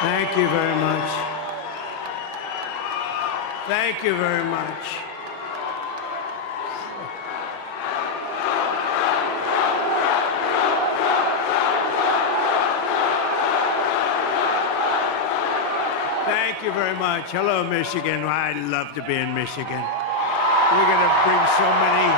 Thank you very much. Thank you very much. Thank you very much. Hello, Michigan. I love to be in Michigan. We're going to bring so many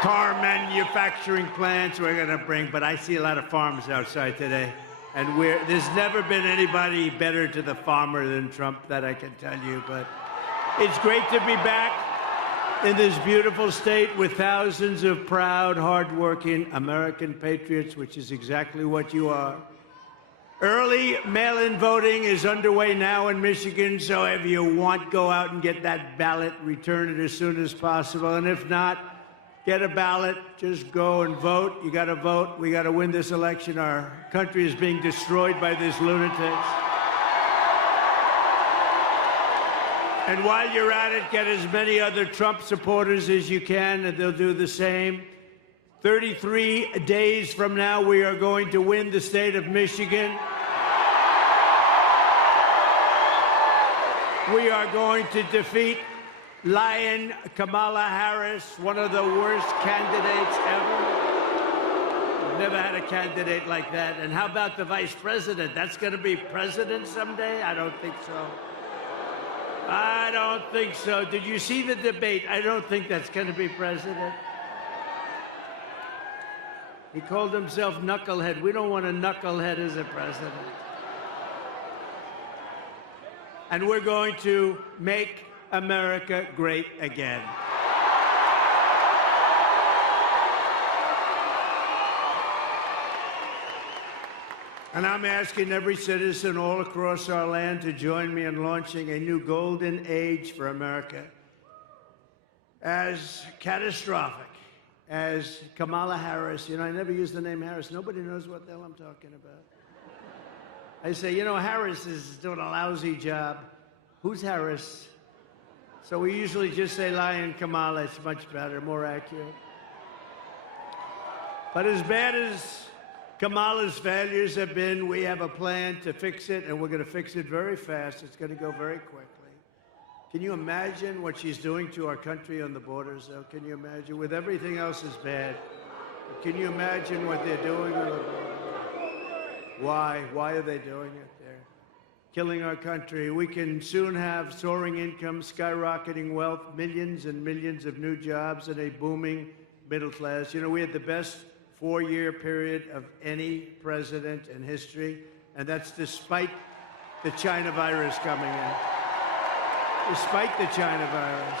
car manufacturing plants we're going to bring, but I see a lot of farms outside today. And there's never been anybody better to the farmer than Trump, that I can tell you. But it's great to be back in this beautiful state with thousands of proud, hardworking American patriots, which is exactly what you are. Early mail-in voting is underway now in Michigan, so if you want, go out and get that ballot, return it as soon as possible. And if not, get a ballot, just go and vote. You got to vote. We got to win this election. Our country is being destroyed by these lunatics. And while you're at it, get as many other Trump supporters as you can, and they'll do the same. 33 days from now, we are going to win the state of Michigan. We are going to defeat Lion Kamala Harris, one of the worst candidates ever. We've never had a candidate like that. And how about the vice president? That's going to be president someday? I don't think so. I don't think so. Did you see the debate? I don't think that's going to be president. He called himself knucklehead. We don't want a knucklehead as a president. And we're going to make America great again. And I'm asking every citizen all across our land to join me in launching a new golden age for America. As catastrophic as Kamala Harris, I never use the name Harris. Nobody knows what the hell I'm talking about. I say, Harris is doing a lousy job. Who's Harris? So we usually just say Lion Kamala. It's much better, more accurate. But as bad as Kamala's failures have been, we have a plan to fix it, and we're going to fix it very fast. It's going to go very quickly. Can you imagine what she's doing to our country on the borders, though? Can you imagine? With everything else is bad. Can you imagine what they're doing on the border? Why? Why are they doing it? They're killing our country. We can soon have soaring incomes, skyrocketing wealth, millions and millions of new jobs, and a booming middle class. We had the best four-year period of any president in history, and that's despite the China virus coming in. Despite the China virus.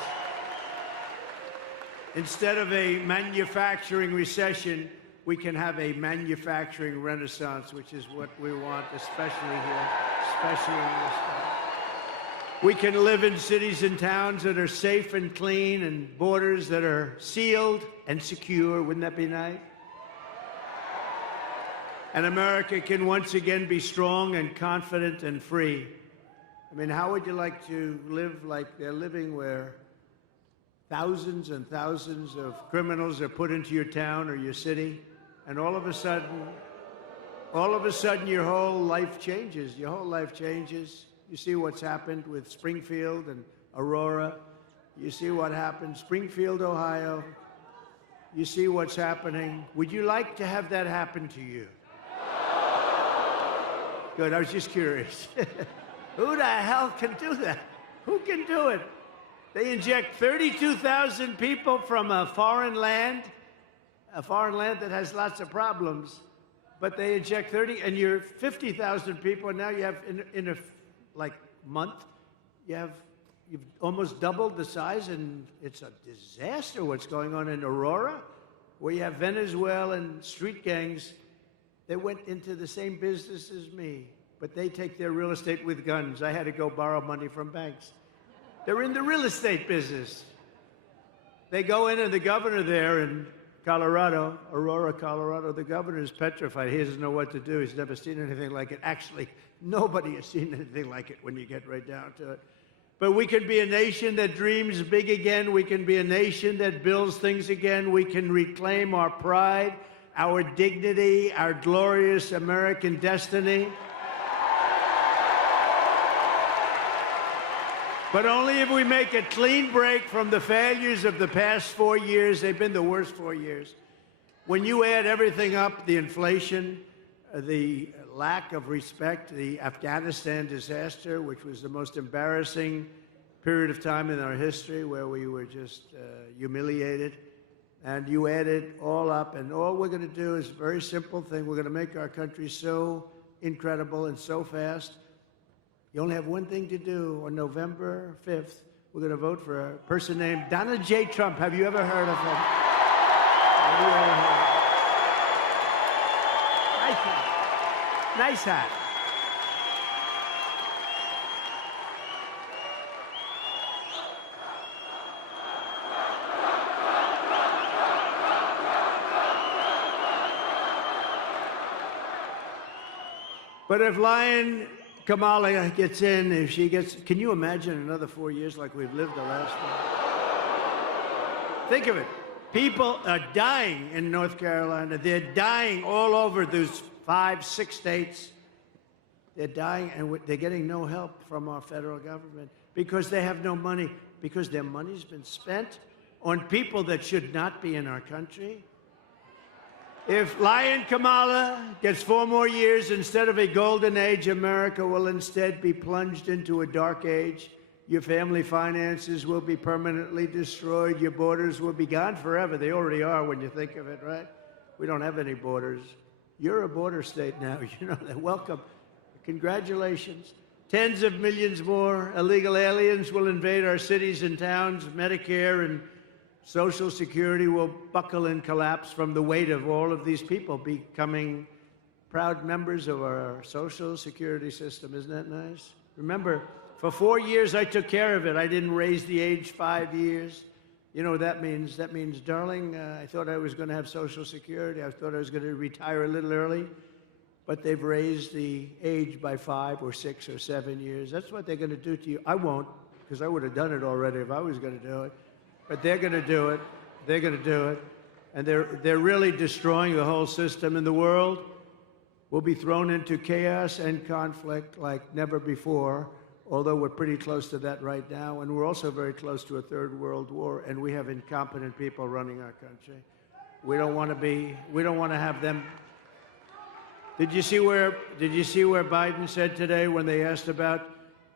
Instead of a manufacturing recession, we can have a manufacturing renaissance, which is what we want, especially here, especially in this state. We can live in cities and towns that are safe and clean, and borders that are sealed and secure. Wouldn't that be nice? And America can once again be strong and confident and free. How would you like to live like they're living, where thousands and thousands of criminals are put into your town or your city, and all of a sudden, your whole life changes. Your whole life changes. You see what's happened with Springfield and Aurora. You see what happened, Springfield, Ohio. You see what's happening. Would you like to have that happen to you? Good, I was just curious. Who the hell can do that? Who can do it? They inject 32,000 people from a foreign land that has lots of problems, but they inject 30, and you're 50,000 people, and now you have, in a month, you've almost doubled the size, and it's a disaster what's going on in Aurora, where you have Venezuelan street gangs. They went into the same business as me, but they take their real estate with guns. I had to go borrow money from banks. They're in the real estate business. They go in, and the governor there in Colorado, Aurora, Colorado, the governor is petrified. He doesn't know what to do. He's never seen anything like it. Actually, nobody has seen anything like it when you get right down to it. But we can be a nation that dreams big again. We can be a nation that builds things again. We can reclaim our pride, our dignity, our glorious American destiny. But only if we make a clean break from the failures of the past 4 years. They've been the worst 4 years. When you add everything up, the inflation, the lack of respect, the Afghanistan disaster, which was the most embarrassing period of time in our history where we were just humiliated, and you add it all up, and all we're going to do is a very simple thing. We're going to make our country so incredible and so fast. You only have one thing to do. On November 5th, we're going to vote for a person named Donald J. Trump. Have you ever heard of him? Have you ever heard of him? Nice hat. Nice hat. But if Lion Kamala gets in, if she gets, can you imagine another 4 years like we've lived the last one? Think of it. People are dying in North Carolina. They're dying all over those 5, 6 states. They're dying, and they're getting no help from our federal government because they have no money, because their money's been spent on people that should not be in our country. If Lion Kamala gets 4 more years, instead of a golden age, America will instead be plunged into a dark age. Your family finances will be permanently destroyed. Your borders will be gone forever. They already are when you think of it, right? We don't have any borders. You're a border state now. You know that. Welcome. Congratulations. Tens of millions more illegal aliens will invade our cities and towns. Medicare and Social Security will buckle and collapse from the weight of all of these people becoming proud members of our Social Security system. Isn't that nice? Remember, for 4 years I took care of it. I didn't raise the age 5 years. You know what that means? That means, darling, I thought I was going to have Social Security. I thought I was going to retire a little early. But they've raised the age by 5 or 6 or 7 years. That's what they're going to do to you. I won't, because I would have done it already if I was going to do it. But they're going to do it. They're going to do it. And they're really destroying the whole system. And the world will be thrown into chaos and conflict like never before, although we're pretty close to that right now. And we're also very close to a third world war. And we have incompetent people running our country. We don't want to have them. Did you see where Biden said today when they asked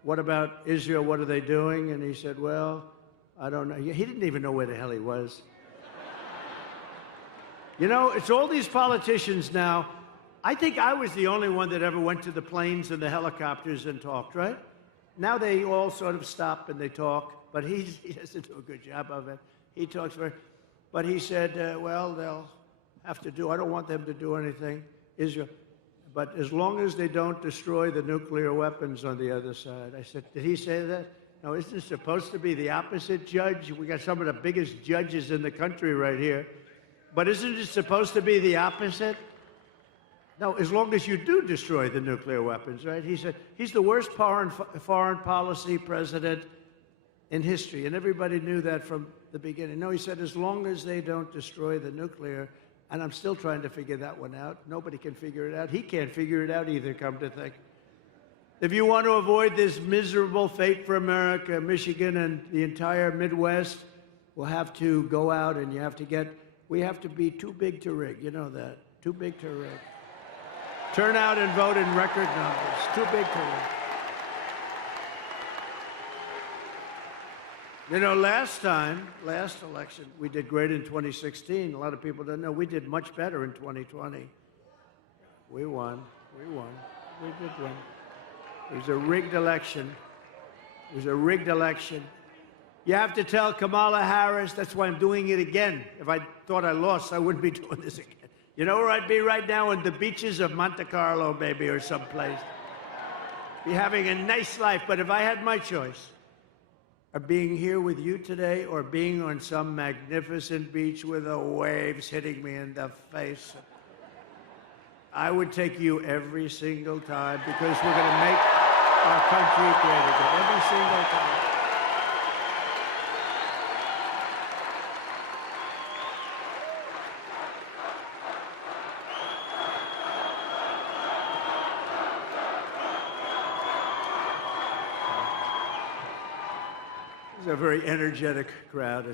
what about Israel, what are they doing? And he said, well, I don't know. He didn't even know where the hell he was. You know, it's all these politicians now. I think I was the only one that ever went to the planes and the helicopters and talked, right? Now they all sort of stop and they talk, but he doesn't do a good job of it. He talks but he said, well, they'll have to do, I don't want them to do anything, Israel. But as long as they don't destroy the nuclear weapons on the other side. I said, did he say that? No, isn't it supposed to be the opposite, Judge? We got some of the biggest judges in the country right here. But isn't it supposed to be the opposite? No, as long as you do destroy the nuclear weapons, right? He said he's the worst foreign policy president in history, and everybody knew that from the beginning. No, he said as long as they don't destroy the nuclear, and I'm still trying to figure that one out. Nobody can figure it out. He can't figure it out either, come to think. If you want to avoid this miserable fate for America, Michigan and the entire Midwest will have to go out and we have to be too big to rig. You know that. Too big to rig. Turn out and vote in record numbers. Too big to rig. You know, last election, we did great in 2016. A lot of people don't know. We did much better in 2020. We won. We did win. It was a rigged election. It was a rigged election. You have to tell Kamala Harris, that's why I'm doing it again. If I thought I lost, I wouldn't be doing this again. You know where I'd be right now? On the beaches of Monte Carlo, maybe, or someplace. Be having a nice life. But if I had my choice of being here with you today or being on some magnificent beach with the waves hitting me in the face, I would take you every single time because we're going to make our country great again. Every single time. It's a very energetic crowd.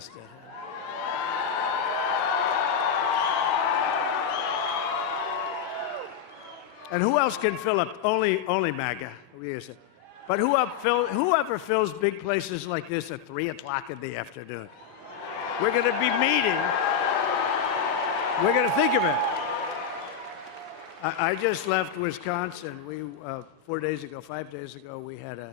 And who else can fill up? Only MAGA. But whoever fills big places like this at 3 o'clock in the afternoon? We're going to be meeting. We're going to think of it. I just left Wisconsin. We 5 days ago, we had a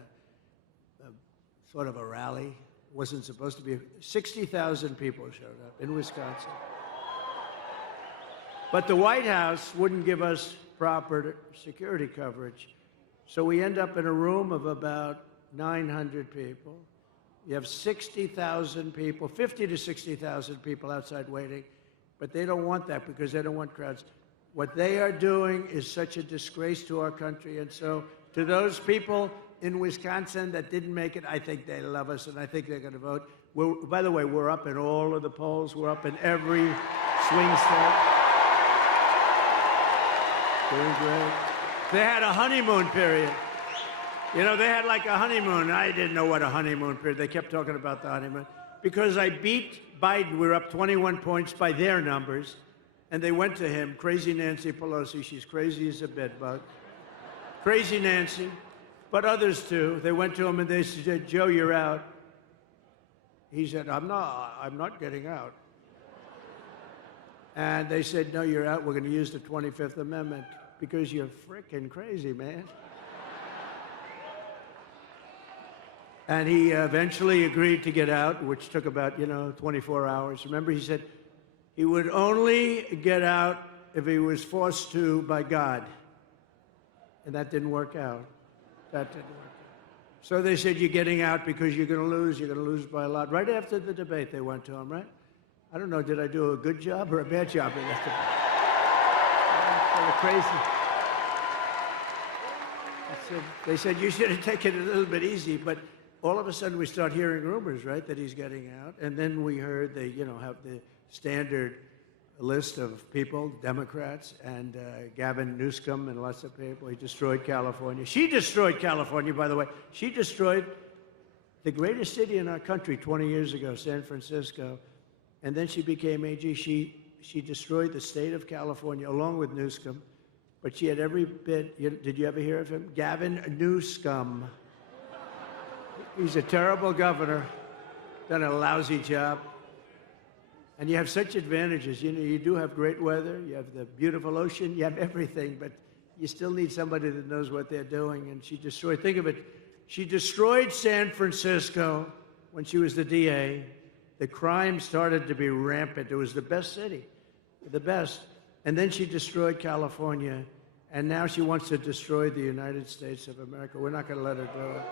sort of a rally. It wasn't supposed to be. 60,000 people showed up in Wisconsin. But the White House wouldn't give us proper security coverage. So we end up in a room of about 900 people. You have 60,000 people, 50 to 60,000 people outside waiting, but they don't want that because they don't want crowds. What they are doing is such a disgrace to our country. And so to those people in Wisconsin that didn't make it, I think they love us, and I think they're going to vote. By the way, we're up in all of the polls. We're up in every swing state. Doing great. They had a honeymoon period. You know, they had like a honeymoon. I didn't know what a honeymoon period. They kept talking about the honeymoon. Because I beat Biden, we were up 21 points by their numbers. And they went to him, crazy Nancy Pelosi. She's crazy as a bedbug. Crazy Nancy. But others too. They went to him and they said, Joe, you're out. He said, I'm not getting out. And they said, no, you're out. We're going to use the 25th Amendment because you're frickin' crazy, man. And he eventually agreed to get out, which took about, 24 hours. Remember, he said he would only get out if he was forced to by God. And that didn't work out. That didn't work out. So they said, you're getting out because you're going to lose. You're going to lose by a lot. Right after the debate, they went to him, right? I don't know, did I do a good job or a bad job in that debate? They were crazy. They said, you should have taken it a little bit easy, but all of a sudden we start hearing rumors, right, that he's getting out. And then we heard they, have the standard list of people, Democrats, and Gavin Newsom and lots of people. He destroyed California. She destroyed California, by the way. She destroyed the greatest city in our country 20 years ago, San Francisco. And then she became AG. She destroyed the state of California along with Newsom. But she had every bit, did you ever hear of him? Gavin Newsom. He's a terrible governor, done a lousy job. And you have such advantages. You do have great weather, you have the beautiful ocean, you have everything, but you still need somebody that knows what they're doing. And she destroyed, think of it, she destroyed San Francisco when she was the DA. The crime started to be rampant. It was the best city, the best. And then she destroyed California, and now she wants to destroy the United States of America. We're not going to let her do it.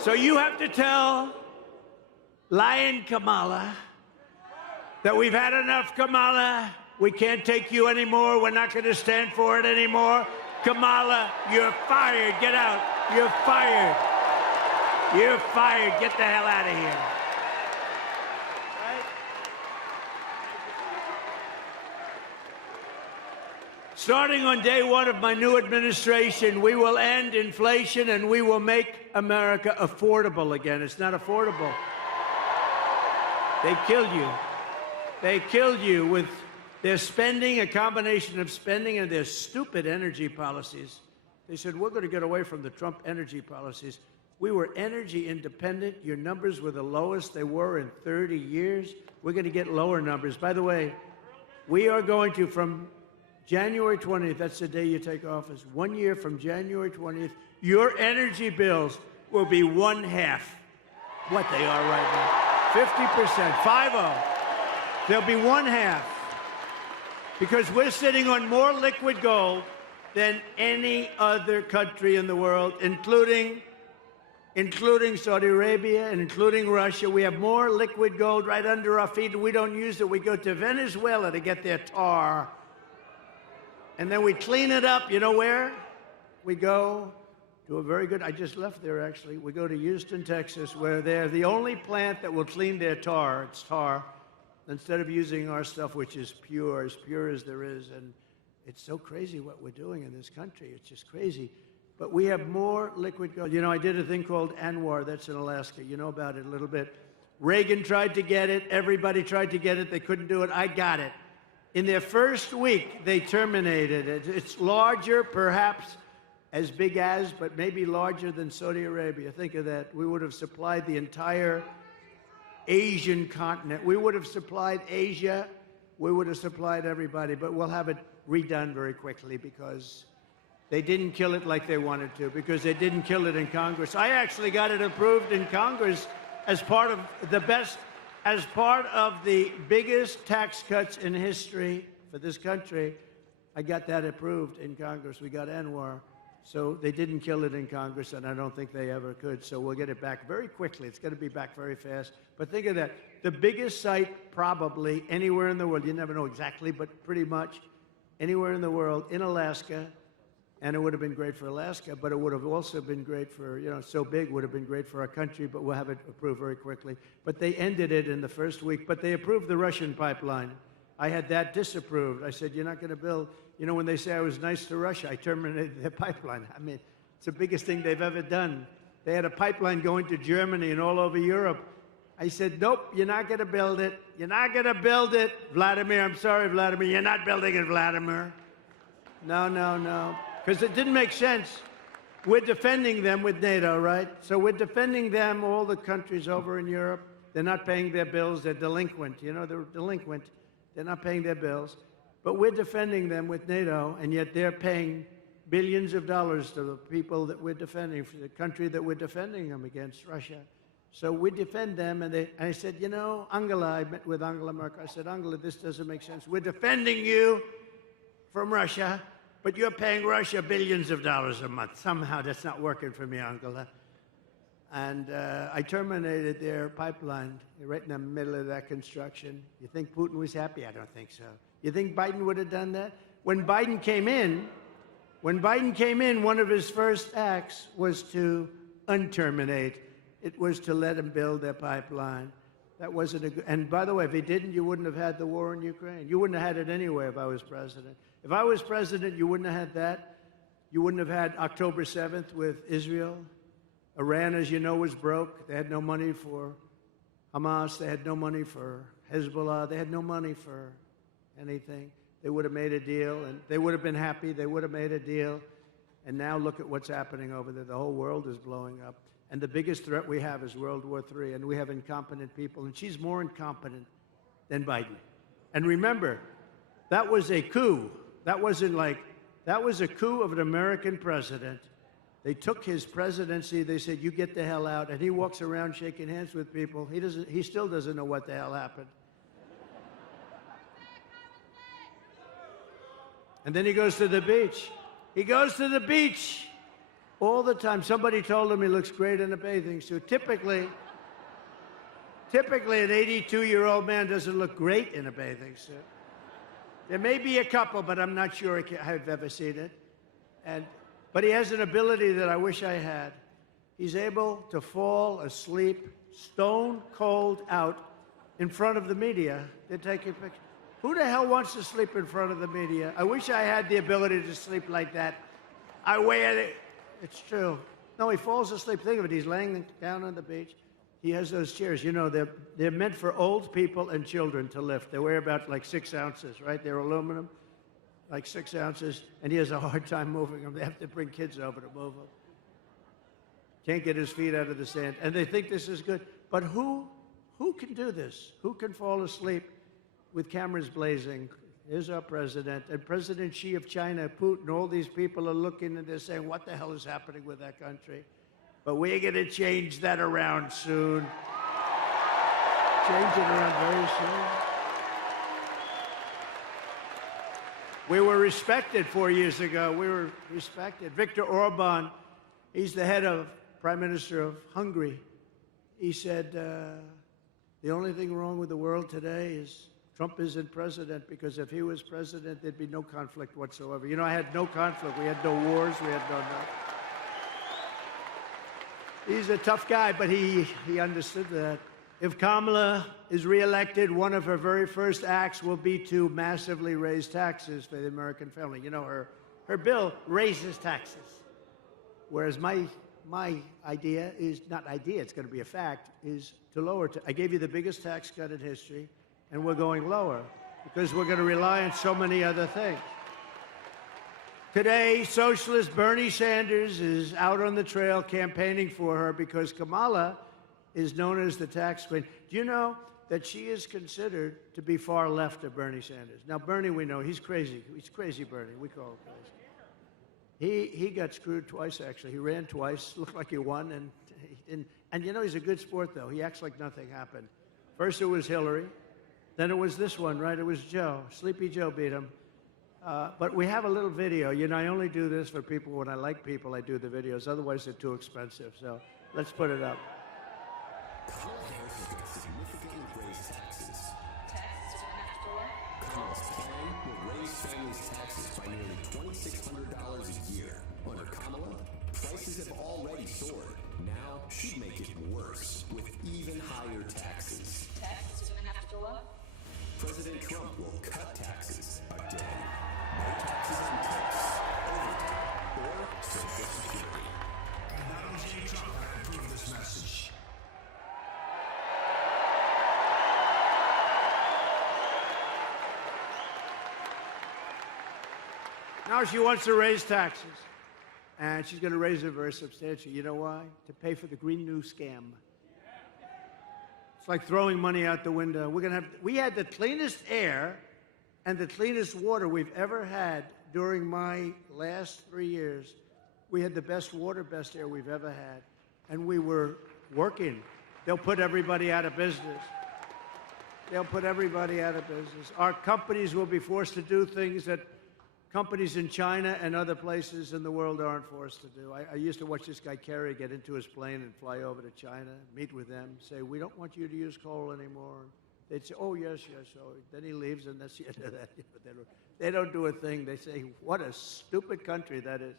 So you have to tell Lion Kamala that we've had enough, Kamala. We can't take you anymore. We're not going to stand for it anymore. Kamala, you're fired. Get out. You're fired. You're fired. Get the hell out of here. Starting on day one of my new administration, we will end inflation and we will make America affordable again. It's not affordable. They killed you. They killed you with their spending, a combination of spending and their stupid energy policies. They said, we're going to get away from the Trump energy policies. We were energy independent. Your numbers were the lowest they were in 30 years. We're going to get lower numbers. By the way, we are going to, from January 20th, that's the day you take office, 1 year from January 20th, your energy bills will be 1/2 what they are right now. 50%, 50. They'll be 1/2. Because we're sitting on more liquid gold than any other country in the world, including Saudi Arabia and including Russia. We have more liquid gold right under our feet, and we don't use it. We go to Venezuela to get their tar. And then we clean it up. You know where? We go to a very good, I just left there actually. We go to Houston, Texas, where they're the only plant that will clean their tar. It's tar. Instead of using our stuff, which is as pure as there is. And it's so crazy what we're doing in this country. It's just crazy. but we have more liquid gold. You know, I did a thing called ANWR, that's in Alaska. You know about it a little bit. Reagan tried to get it. Everybody tried to get it. They couldn't do it. I got it. In their first week, they terminated it. It's larger, perhaps as big as, but maybe larger than Saudi Arabia. Think of that. We would have supplied the entire Asian continent. We would have supplied Asia. We would have supplied everybody, but we'll have it redone very quickly because they didn't kill it like they wanted to, because they didn't kill it in Congress. I actually got it approved in Congress as part of the biggest tax cuts in history for this country. I got that approved in Congress. We got ANWR. So they didn't kill it in Congress, and I don't think they ever could. So we'll get it back very quickly. It's going to be back very fast. But think of that. The biggest site probably anywhere in the world, you never know exactly, but pretty much anywhere in the world, in Alaska. And it would have been great for Alaska, but it would have also been great for, you know, so big would have been great for our country, but we'll have it approved very quickly. But they ended it in the first week, but they approved the Russian pipeline. I had that disapproved. I said, you're not going to build, you know, when they say I was nice to Russia, I terminated their pipeline. I mean, it's the biggest thing they've ever done. They had a pipeline going to Germany and all over Europe. I said, nope, you're not going to build it. You're not going to build it. Vladimir, I'm sorry, Vladimir, you're not building it, Vladimir. No, no, no. Because it didn't make sense. We're defending them with NATO, right? So we're defending them, all the countries over in Europe. They're not paying their bills. They're delinquent. You know, they're delinquent. They're not paying their bills. But we're defending them with NATO, and yet they're paying billions of dollars to the people that we're defending, for the country that we're defending them against, Russia. So we defend them, and I said, you know, Angela, I met with Angela Merkel. I said, Angela, this doesn't make sense. We're defending you from Russia, but you're paying Russia billions of dollars a month. Somehow that's not working for me, Angela. And I terminated their pipeline right in the middle of that construction. You think Putin was happy? I don't think so. You think Biden would have done that? When Biden came in, one of his first acts was to unterminate. It was to let him build their pipeline. That wasn't a good, and by the way, if he didn't, you wouldn't have had the war in Ukraine. You wouldn't have had it anyway if I was president. If I was president, you wouldn't have had that. You wouldn't have had October 7th with Israel. Iran, as you know, was broke. They had no money for Hamas. They had no money for Hezbollah. They had no money for anything. They would have made a deal, and they would have been happy. They would have made a deal. And now look at what's happening over there. The whole world is blowing up. And the biggest threat we have is World War III, and we have incompetent people, and she's more incompetent than Biden. And remember, that was a coup. That was a coup of an American president. They took his presidency, they said, you get the hell out, and he walks around shaking hands with people. He still doesn't know what the hell happened. And then he goes to the beach. He goes to the beach all the time. Somebody told him he looks great in a bathing suit. Typically, an 82-year-old man doesn't look great in a bathing suit. There may be a couple, but I'm not sure I've ever seen it. But he has an ability that I wish I had. He's able to fall asleep stone cold out in front of the media. They're taking pictures. Who the hell wants to sleep in front of the media? I wish I had the ability to sleep like that. I wear it. It's true. No, he falls asleep. Think of it. He's laying down on the beach. He has those chairs. You know, they're meant for old people and children to lift. They weigh about like 6 ounces, right? They're aluminum, like 6 ounces. And he has a hard time moving them. They have to bring kids over to move them. Can't get his feet out of the sand. And they think this is good. But who can do this? Who can fall asleep with cameras blazing? Here's our president. And President Xi of China, Putin, all these people are looking and they're saying, what the hell is happening with that country? But we're going to change that around soon. Change it around very soon. We were respected 4 years ago. We were respected. Viktor Orban, he's the head of Prime Minister of Hungary. He said, the only thing wrong with the world today is Trump isn't president, because if he was president, there'd be no conflict whatsoever. You know, I had no conflict. We had no wars. We had no nothing. He's a tough guy, but he understood that. If Kamala is reelected, one of her very first acts will be to massively raise taxes for the American family. You know, her bill raises taxes. Whereas my idea is, not idea, it's going to be a fact, is to lower. I gave you the biggest tax cut in history, and we're going lower because we're going to rely on so many other things. Today, socialist Bernie Sanders is out on the trail campaigning for her because Kamala is known as the tax queen. Do you know that she is considered to be far left of Bernie Sanders? Now, Bernie, we know, he's crazy. He's crazy Bernie. We call him crazy. He got screwed twice, actually. He ran twice, looked like he won, and you know, he's a good sport, though. He acts like nothing happened. First it was Hillary, then it was this one, right? It was Joe. Sleepy Joe beat him. But we have a little video. You know, I only do this for people when I like people. I do the videos. Otherwise, they're too expensive. So let's put it up. Kamala Harris is going to significantly raise taxes. Kamala's plan will raise families' taxes by nearly $2,600 a year. Under Kamala, prices have already soared. Now she'd make it worse with even higher taxes. President Trump will cut taxes again. No taxes on tips, overtime, or Social Security. Donald J. Trump approved this message. Now she wants to raise taxes, and she's going to raise it very substantially. You know why? To pay for the Green New Scam. It's like throwing money out the window. We had the cleanest air and the cleanest water we've ever had during my last 3 years. We had the best water, best air we've ever had, and we were working. They'll put everybody out of business. They'll put everybody out of business. Our companies will be forced to do things that companies in China and other places in the world aren't forced to do. I used to watch this guy Kerry get into his plane and fly over to China, meet with them, say, we don't want you to use coal anymore. They'd say, oh, yes, yes. So then he leaves, and that's the end of that. They don't do a thing. They say, what a stupid country that is.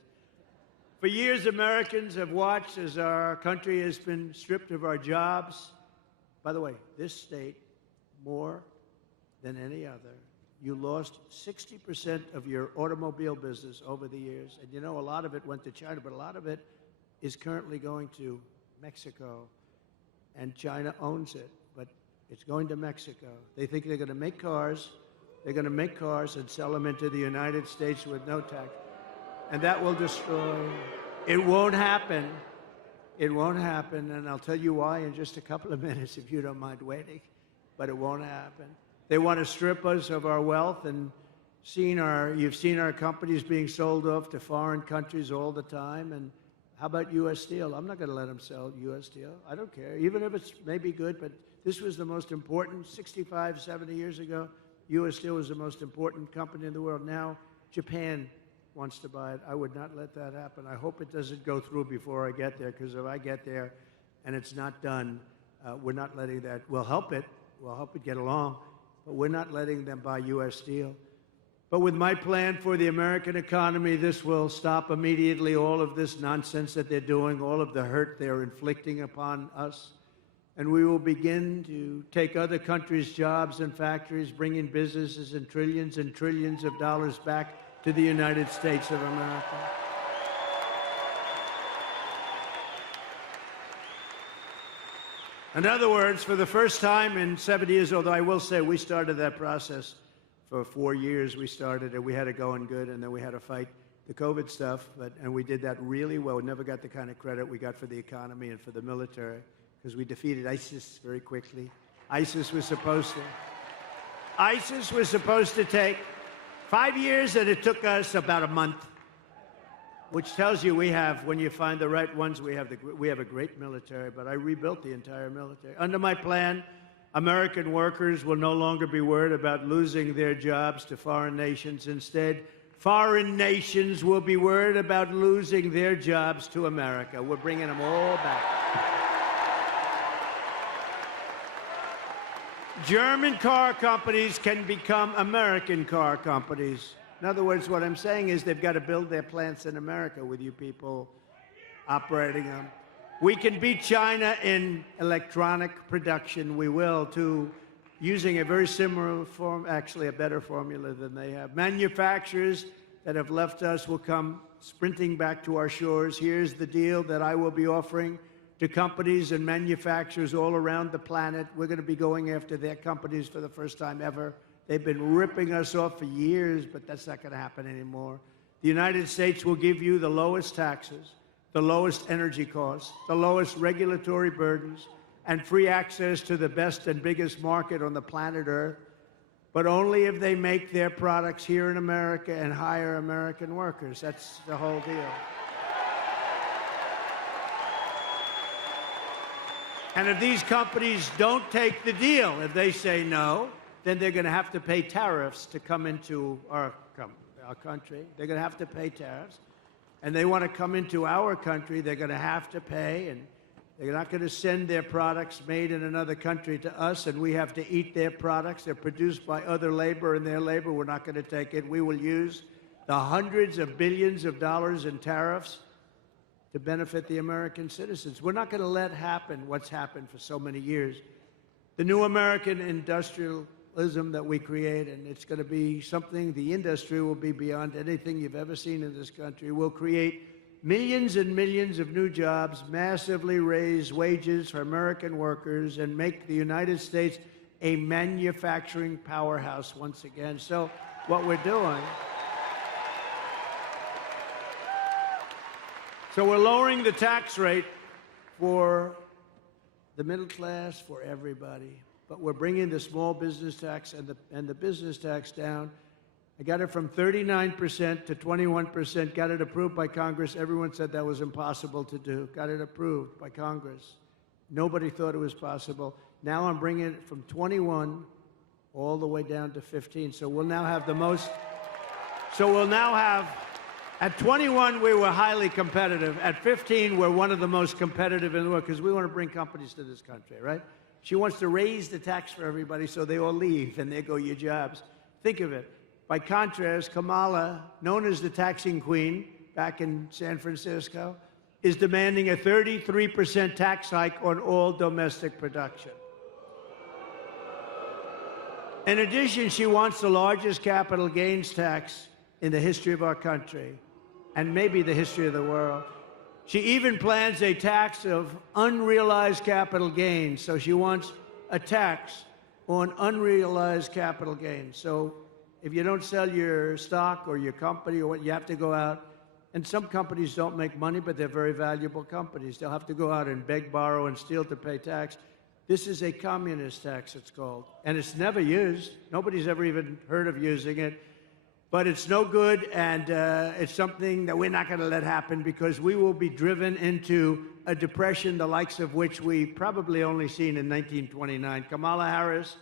For years, Americans have watched as our country has been stripped of our jobs. By the way, this state, more than any other, you lost 60% of your automobile business over the years. And you know, a lot of it went to China, but a lot of it is currently going to Mexico. And China owns it, but it's going to Mexico. They think they're going to make cars. They're going to make cars and sell them into the United States with no tax. And that will destroy. It won't happen. It won't happen. And I'll tell you why in just a couple of minutes if you don't mind waiting. But it won't happen. They want to strip us of our wealth, and you've seen our companies being sold off to foreign countries all the time. And how about U.S. Steel? I'm not going to let them sell U.S. Steel. I don't care, even if it's maybe good, but this was the most important. 65, 70 years ago, U.S. Steel was the most important company in the world. Now, Japan wants to buy it. I would not let that happen. I hope it doesn't go through before I get there, because if I get there and it's not done, we're not letting that. We'll help it get along. But we're not letting them buy U.S. Steel. But with my plan for the American economy, this will stop immediately all of this nonsense that they're doing, all of the hurt they're inflicting upon us. And we will begin to take other countries' jobs and factories, bringing businesses and trillions of dollars back to the United States of America. In other words, for the first time in 7 years, although I will say we started that process for 4 years, we started it, we had it going good, and then we had to fight the COVID stuff, and we did that really well. We never got the kind of credit we got for the economy and for the military, because we defeated ISIS very quickly. ISIS was supposed to take 5 years, and it took us about a month. Which tells you when you find the right ones, we have a great military, but I rebuilt the entire military. Under my plan, American workers will no longer be worried about losing their jobs to foreign nations. Instead, foreign nations will be worried about losing their jobs to America. We're bringing them all back. German car companies can become American car companies. In other words, what I'm saying is they've got to build their plants in America with you people operating them. We can beat China in electronic production. We will, too, using a very similar form, actually a better formula than they have. Manufacturers that have left us will come sprinting back to our shores. Here's the deal that I will be offering to companies and manufacturers all around the planet. We're going to be going after their companies for the first time ever. They've been ripping us off for years, but that's not going to happen anymore. The United States will give you the lowest taxes, the lowest energy costs, the lowest regulatory burdens, and free access to the best and biggest market on the planet Earth, but only if they make their products here in America and hire American workers. That's the whole deal. And if these companies don't take the deal, if they say no, then they're going to have to pay tariffs to come into our country. They're going to have to pay tariffs. And they want to come into our country, they're going to have to pay. And they're not going to send their products made in another country to us, and we have to eat their products. They're produced by other labor, and their labor, we're not going to take it. We will use the hundreds of billions of dollars in tariffs to benefit the American citizens. We're not going to let happen what's happened for so many years. The new American industrialism that we create, and it's going to be something, the industry will be beyond anything you've ever seen in this country. We'll create millions and millions of new jobs, massively raise wages for American workers, and make the United States a manufacturing powerhouse once again. So what we're doing, so we're lowering the tax rate for the middle class, for everybody. But we're bringing the small business tax and the business tax down. I got it from 39% to 21%, got it approved by Congress. Everyone said that was impossible to do. Got it approved by Congress. Nobody thought it was possible. Now I'm bringing it from 21 all the way down to 15. So we'll now have the most, at 21, we were highly competitive. At 15, we're one of the most competitive in the world because we want to bring companies to this country, right? She wants to raise the tax for everybody so they all leave and there go your jobs. Think of it. By contrast, Kamala, known as the taxing queen back in San Francisco, is demanding a 33% tax hike on all domestic production. In addition, she wants the largest capital gains tax in the history of our country, and maybe the history of the world. She even plans a tax of unrealized capital gains. So she wants a tax on unrealized capital gains. So if you don't sell your stock or your company or what, you have to go out. And some companies don't make money, but they're very valuable companies. They'll have to go out and beg, borrow, and steal to pay tax. This is a communist tax, it's called. And it's never used. Nobody's ever even heard of using it. But it's no good, and it's something that we're not going to let happen because we will be driven into a depression, the likes of which we probably only seen in 1929. Kamala Harris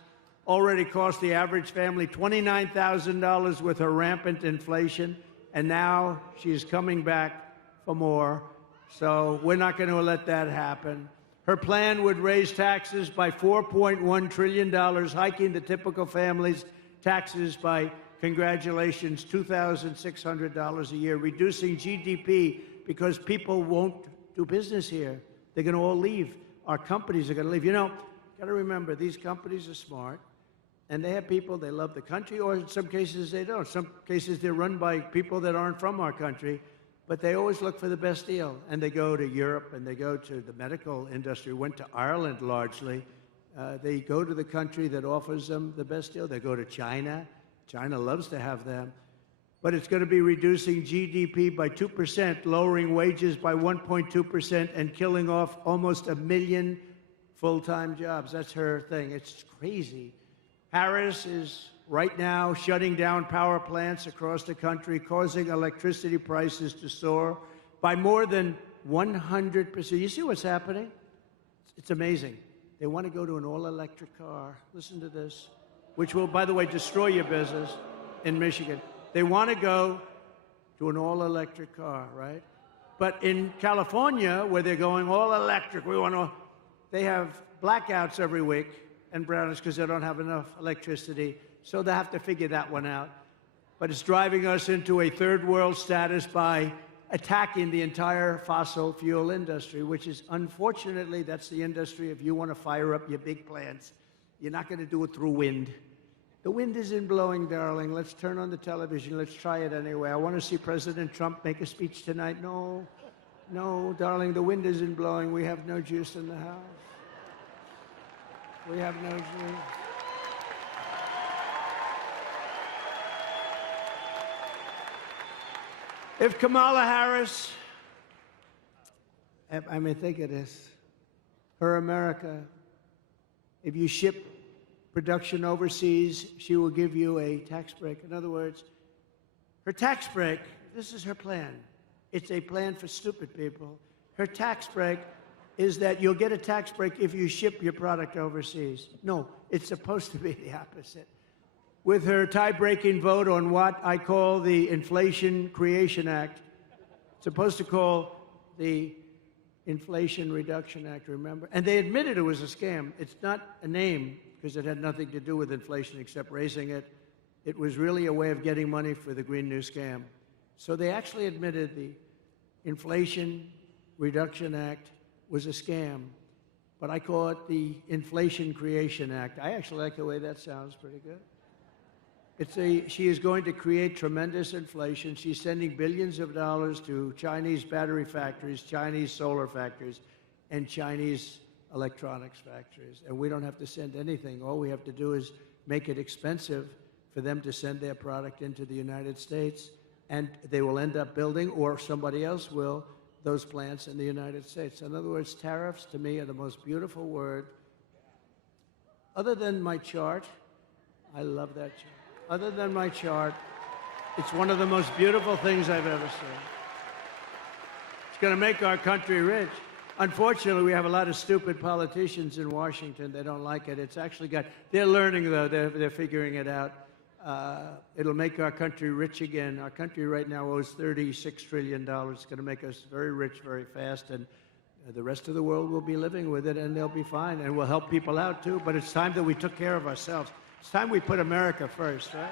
already cost the average family $29,000 with her rampant inflation, and now she's coming back for more. So we're not going to let that happen. Her plan would raise taxes by $4.1 trillion, hiking the typical family's taxes by, congratulations, $2,600 a year, reducing GDP because people won't do business here. They're going to all leave. Our companies are going to leave. You know, got to remember, these companies are smart, and they have people, they love the country, or in some cases they don't. Some cases they're run by people that aren't from our country, but they always look for the best deal. And they go to Europe, and they go to the medical industry, went to Ireland largely. They go to the country that offers them the best deal. They go to China. China loves to have them. But it's going to be reducing GDP by 2%, lowering wages by 1.2%, and killing off almost 1 million full-time jobs. That's her thing. It's crazy. Harris is right now shutting down power plants across the country, causing electricity prices to soar by more than 100%. You see what's happening? It's amazing. They want to go to an all-electric car. Listen to this, which will, by the way, destroy your business in Michigan. They want to go to an all-electric car, right? But in California, where they're going all-electric, they have blackouts every week and brownouts because they don't have enough electricity. So they have to figure that one out. But it's driving us into a third world status by attacking the entire fossil fuel industry, which is, unfortunately, that's the industry. If you want to fire up your big plants, you're not going to do it through wind. The wind isn't blowing, darling. Let's turn on the television. Let's try it anyway. I want to see President Trump make a speech tonight. No, no, darling, the wind isn't blowing. We have no juice in the house. We have no juice. If Kamala Harris, I mean, think of this, her America, if you ship production overseas, she will give you a tax break. In other words, her tax break, this is her plan. It's a plan for stupid people. Her tax break is that you'll get a tax break if you ship your product overseas. No, it's supposed to be the opposite. With her tie-breaking vote on what I call the Inflation Creation Act, supposed to call the Inflation Reduction Act, remember? And they admitted it was a scam. It's not a name because it had nothing to do with inflation except raising it. It was really a way of getting money for the Green New Scam. So they actually admitted the Inflation Reduction Act was a scam, but I call it the Inflation Creation Act. I actually like the way that sounds pretty good. She is going to create tremendous inflation. She's sending billions of dollars to Chinese battery factories, Chinese solar factories, and Chinese electronics factories. And we don't have to send anything. All we have to do is make it expensive for them to send their product into the United States, and they will end up building, or somebody else will, those plants in the United States. In other words, tariffs to me are the most beautiful word. Other than my chart, I love that chart. Other than my chart, it's one of the most beautiful things I've ever seen. It's going to make our country rich. Unfortunately, we have a lot of stupid politicians in Washington. They don't like it. It's actually they're learning, though. They're figuring it out. It'll make our country rich again. Our country right now owes $36 trillion. It's going to make us very rich very fast, and the rest of the world will be living with it, and they'll be fine, and we'll help people out, too. But it's time that we took care of ourselves. It's time we put America first, right?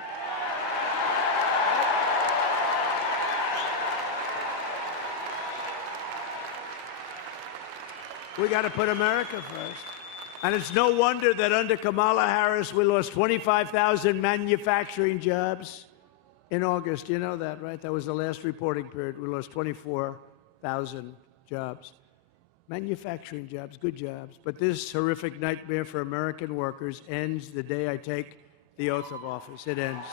We got to put America first. And it's no wonder that under Kamala Harris, we lost 25,000 manufacturing jobs in August. You know that, right? That was the last reporting period. We lost 24,000 jobs. Manufacturing jobs, good jobs. But this horrific nightmare for American workers ends the day I take the oath of office. It ends.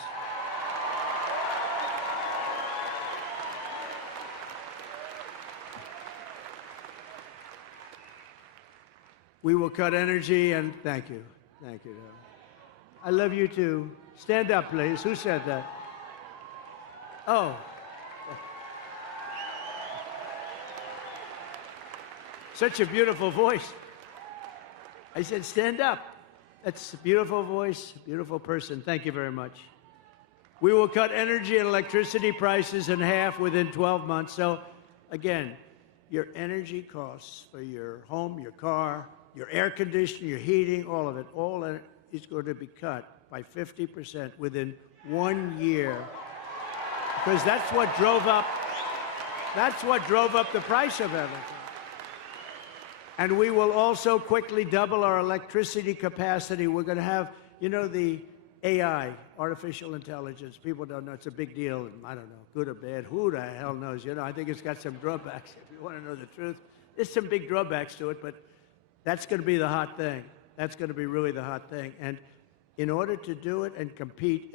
We will cut energy, and thank you. Thank you. I love you too. Stand up, please. Who said that? Oh. Such a beautiful voice. I said, stand up. That's a beautiful voice, beautiful person. Thank you very much. We will cut energy and electricity prices in half within 12 months. So, again, your energy costs for your home, your car, your air conditioning, your heating, all of it, is going to be cut by 50% within 1 year. Because that's what drove up the price of everything. And we will also quickly double our electricity capacity. We're going to have, you know, the AI, artificial intelligence. People don't know. It's a big deal. And I don't know, good or bad. Who the hell knows? You know, I think it's got some drawbacks. If you want to know the truth, there's some big drawbacks to it, but that's going to be the hot thing. That's going to be really the hot thing. And in order to do it and compete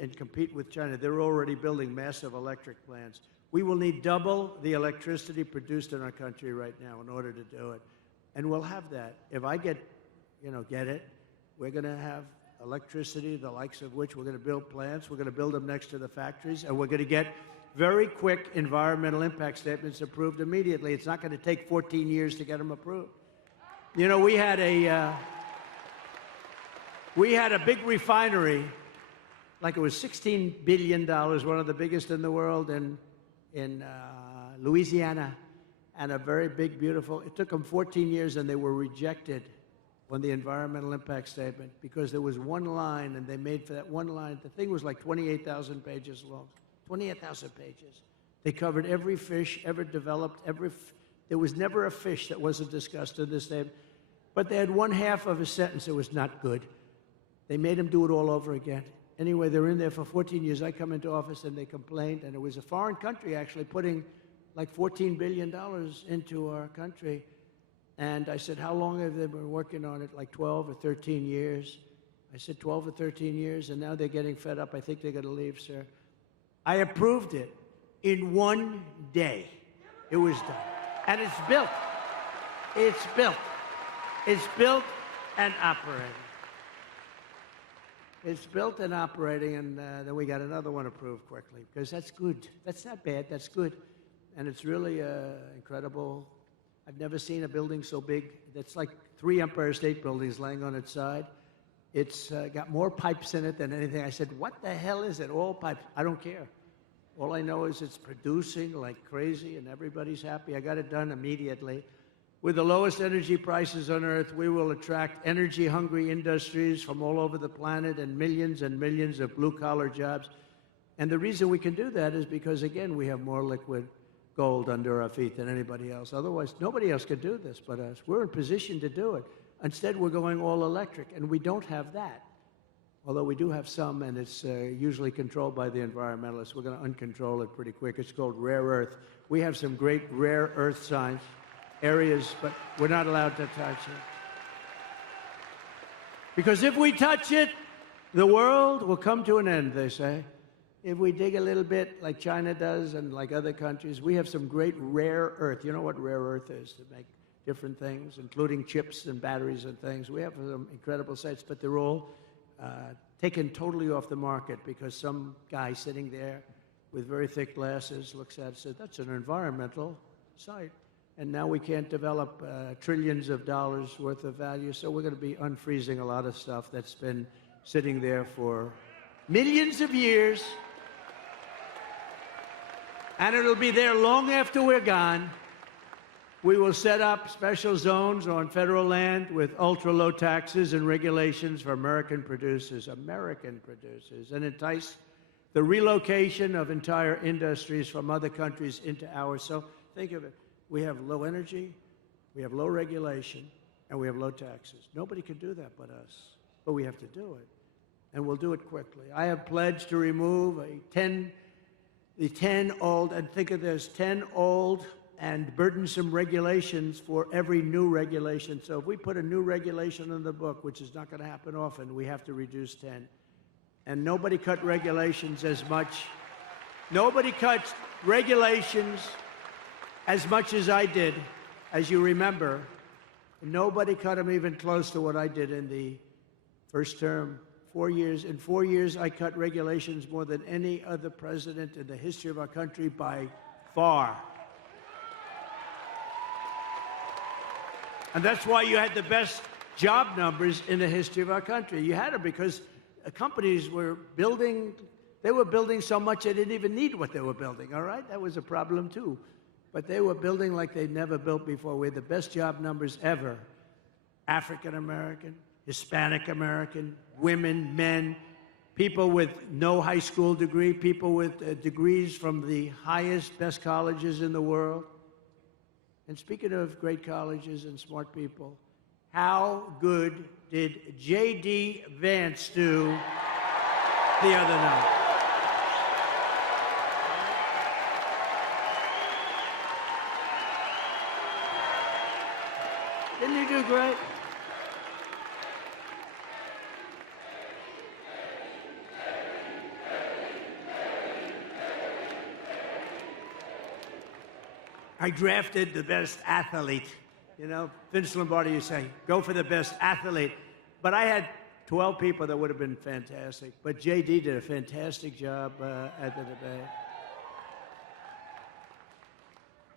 with China, they're already building massive electric plants. We will need double the electricity produced in our country right now in order to do it. And we'll have that. If I get it, we're going to have electricity, the likes of which we're going to build plants. We're going to build them next to the factories, and we're going to get very quick environmental impact statements approved immediately. It's not going to take 14 years to get them approved. You know, we had a big refinery, like it was $16 billion, one of the biggest in the world in Louisiana. And a very big, beautiful, it took them 14 years, and they were rejected on the environmental impact statement because there was one line, and they made for that one line, the thing was like 28,000 pages long, 28,000 pages. They covered every fish ever developed, there was never a fish that wasn't discussed in this statement, but they had one half of a sentence that was not good. They made them do it all over again. Anyway, they're in there for 14 years. I come into office and they complained, and it was a foreign country actually putting like $14 billion into our country. And I said, how long have they been working on it? Like 12 or 13 years. I said 12 or 13 years, and now they're getting fed up. I think they're going to leave, sir. I approved it in one day. It was done. And it's built. It's built. It's built and operating. It's built and operating, and then we got another one approved quickly, because that's good. That's not bad. That's good. And it's really incredible. I've never seen a building so big. That's like 3 Empire State Buildings laying on its side. It's got more pipes in it than anything. I said, what the hell is it? All pipes. I don't care. All I know is it's producing like crazy, and everybody's happy. I got it done immediately. With the lowest energy prices on earth, we will attract energy-hungry industries from all over the planet and millions of blue-collar jobs. And the reason we can do that is because, again, we have more liquid gold under our feet than anybody else. Otherwise, nobody else could do this but us. We're in position to do it. Instead, we're going all electric, and we don't have that. Although we do have some, and it's usually controlled by the environmentalists. We're going to uncontrol it pretty quick. It's called rare earth. We have some great rare earth science areas, but we're not allowed to touch it. Because if we touch it, the world will come to an end, they say. If we dig a little bit like China does and like other countries, we have some great rare earth. You know what rare earth is? To make different things, including chips and batteries and things. We have some incredible sites, but they're all taken totally off the market because some guy sitting there with very thick glasses looks at it and says, that's an environmental site. And now we can't develop trillions of dollars worth of value, so we're going to be unfreezing a lot of stuff that's been sitting there for millions of years. And it'll be there long after we're gone. We will set up special zones on federal land with ultra-low taxes and regulations for American producers, and entice the relocation of entire industries from other countries into ours. So think of it. We have low energy, we have low regulation, and we have low taxes. Nobody can do that but us, but we have to do it, and we'll do it quickly. I have pledged to remove the 10 old, and think of this, 10 old and burdensome regulations for every new regulation. So if we put a new regulation in the book, which is not going to happen often, we have to reduce 10. And nobody cut regulations as much. Nobody cut regulations as much as I did, as you remember. Nobody cut them even close to what I did in the first term. 4 years. In 4 years, I cut regulations more than any other president in the history of our country by far. And that's why you had the best job numbers in the history of our country. You had them because companies were building, they were building so much they didn't even need what they were building, all right? That was a problem too. But they were building like they'd never built before. We had the best job numbers ever. African American, Hispanic American, women, men, people with no high school degree, people with degrees from the highest, best colleges in the world. And speaking of great colleges and smart people, how good did J.D. Vance do the other night? Didn't he do great? I drafted the best athlete. You know, Vince Lombardi, you say, go for the best athlete. But I had 12 people that would have been fantastic. But J.D. did a fantastic job at the debate.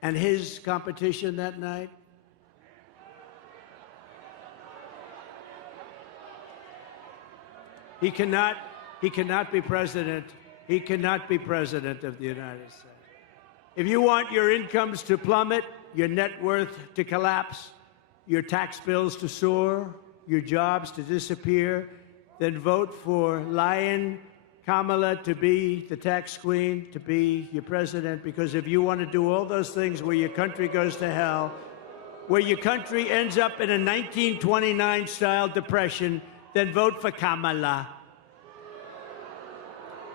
And his competition that night, he cannot be president. He cannot be president of the United States. If you want your incomes to plummet, your net worth to collapse, your tax bills to soar, your jobs to disappear, then vote for Lion Kamala to be the tax queen, to be your president, because if you want to do all those things where your country goes to hell, where your country ends up in a 1929-style depression, then vote for Kamala.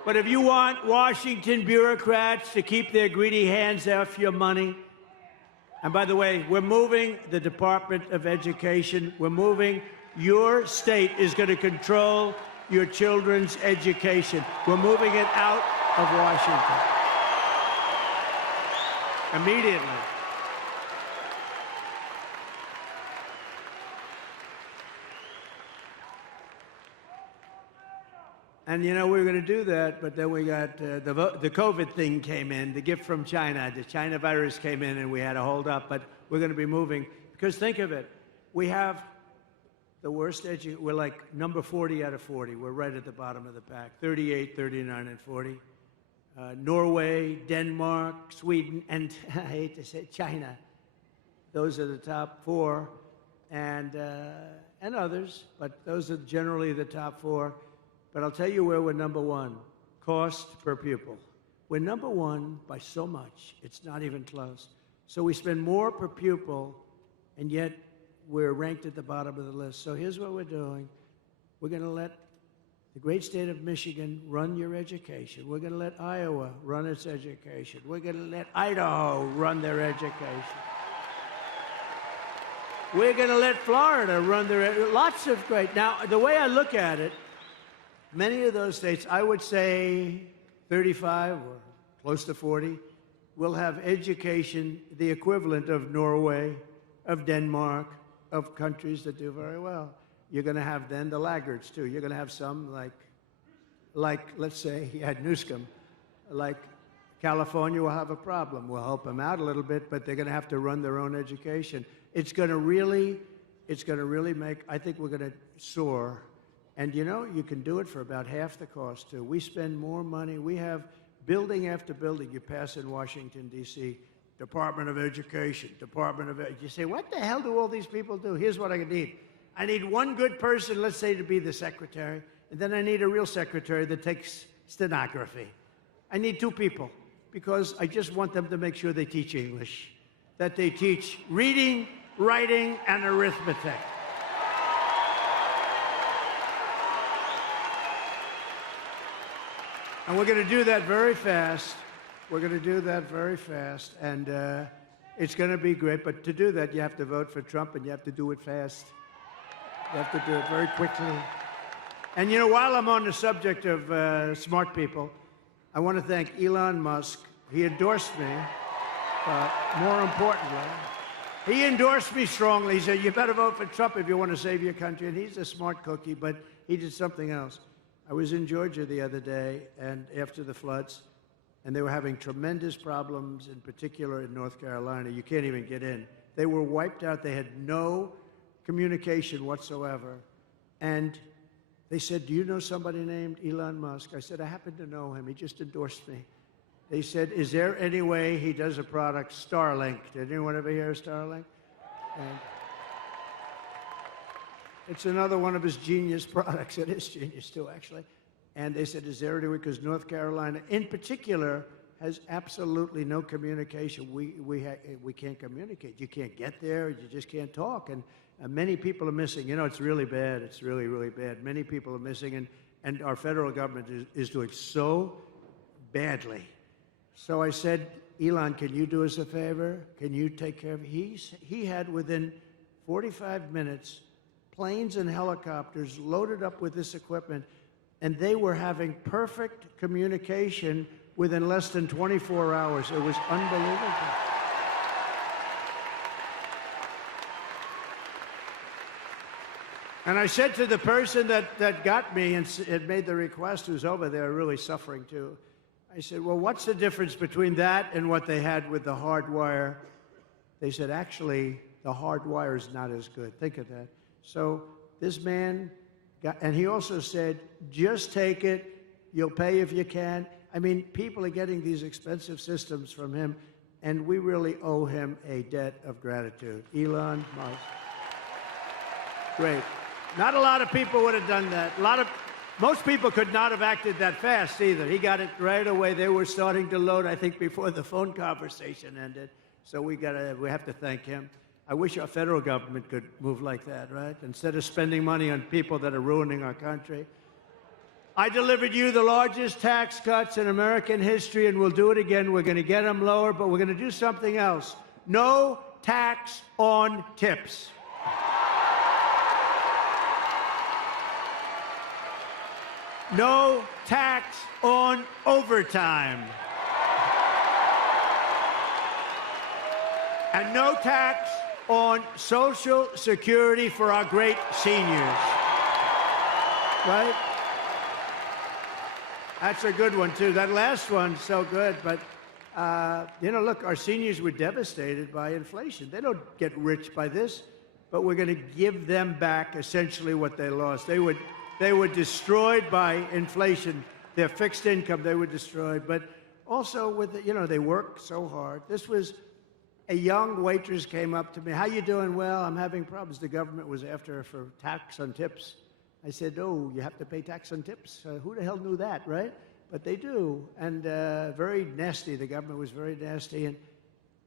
But if you want Washington bureaucrats to keep their greedy hands off your money, and by the way, we're moving the Department of Education. We're moving, your state is going to control your children's education. We're moving it out of Washington. Immediately. And, you know, we were going to do that, but then we got the COVID thing came in, the gift from China. The China virus came in, and we had to hold up. But we're going to be moving. Because think of it. We have the worst we're like number 40 out of 40. We're right at the bottom of the pack, 38, 39, and 40. Norway, Denmark, Sweden, and I hate to say it, China. Those are the top four, and others, but those are generally the top four. But I'll tell you where we're number one, cost per pupil. We're number one by so much, it's not even close. So we spend more per pupil, and yet we're ranked at the bottom of the list. So here's what we're doing. We're going to let the great state of Michigan run your education. We're going to let Iowa run its education. We're going to let Idaho run their education. We're going to let Florida run their, lots of great. Now, the way I look at it, many of those states, I would say 35 or close to 40, will have education the equivalent of Norway, of Denmark, of countries that do very well. You're going to have then the laggards, too. You're going to have some like let's say, Newscomb, like California will have a problem. We'll help them out a little bit, but they're going to have to run their own education. It's going to really make, I think we're going to soar. And, you know, you can do it for about half the cost, too. We spend more money. We have building after building you pass in Washington, D.C., Department of Education, You say, what the hell do all these people do? Here's what I need. I need one good person, let's say, to be the secretary, and then I need a real secretary that takes stenography. I need two people, because I just want them to make sure they teach English, that they teach reading, writing, and arithmetic. And we're going to do that very fast. And it's going to be great. But to do that, you have to vote for Trump, and you have to do it fast. You have to do it very quickly. And, you know, while I'm on the subject of smart people, I want to thank Elon Musk. He endorsed me. More importantly, he endorsed me strongly. He said, you better vote for Trump if you want to save your country. And he's a smart cookie, but he did something else. I was in Georgia the other day, and after the floods, and they were having tremendous problems, in particular in North Carolina. You can't even get in. They were wiped out. They had no communication whatsoever. And they said, do you know somebody named Elon Musk? I said, I happen to know him. He just endorsed me. They said, is there any way he does a product, Starlink? Did anyone ever hear of Starlink? And it's another one of his genius products. It is genius, too, actually. And they said, is there any way? Because North Carolina, in particular, has absolutely no communication. We can't communicate. You can't get there. You just can't talk. And many people are missing. You know, it's really bad. It's really, really bad. Many people are missing, and our federal government is doing so badly. So I said, Elon, can you do us a favor? Can you take care of it? He had, within 45 minutes, planes and helicopters loaded up with this equipment, and they were having perfect communication within less than 24 hours. It was unbelievable. And I said to the person that got me and had made the request, who's over there really suffering too, I said, well, what's the difference between that and what they had with the hard wire? They said, actually, the hard wire is not as good. Think of that. So this man got, and he also said, just take it. You'll pay if you can. I mean, people are getting these expensive systems from him, and we really owe him a debt of gratitude. Elon Musk. Great. Not a lot of people would have done that. Most people could not have acted that fast either. He got it right away. They were starting to load, I think, before the phone conversation ended. So we have to thank him. I wish our federal government could move like that, right? Instead of spending money on people that are ruining our country. I delivered you the largest tax cuts in American history, and we'll do it again. We're going to get them lower, but we're going to do something else. No tax on tips. No tax on overtime. And no tax on Social Security for our great seniors. Right? That's a good one, too. That last one's so good. But, look, our seniors were devastated by inflation. They don't get rich by this, but we're going to give them back essentially what they lost. They were destroyed by inflation. Their fixed income, they were destroyed. But also, they worked so hard. This was a young waitress came up to me. How you doing? Well, I'm having problems. The government was after her for tax on tips. I said, oh, you have to pay tax on tips? Who the hell knew that, right? But they do. And very nasty. The government was very nasty. And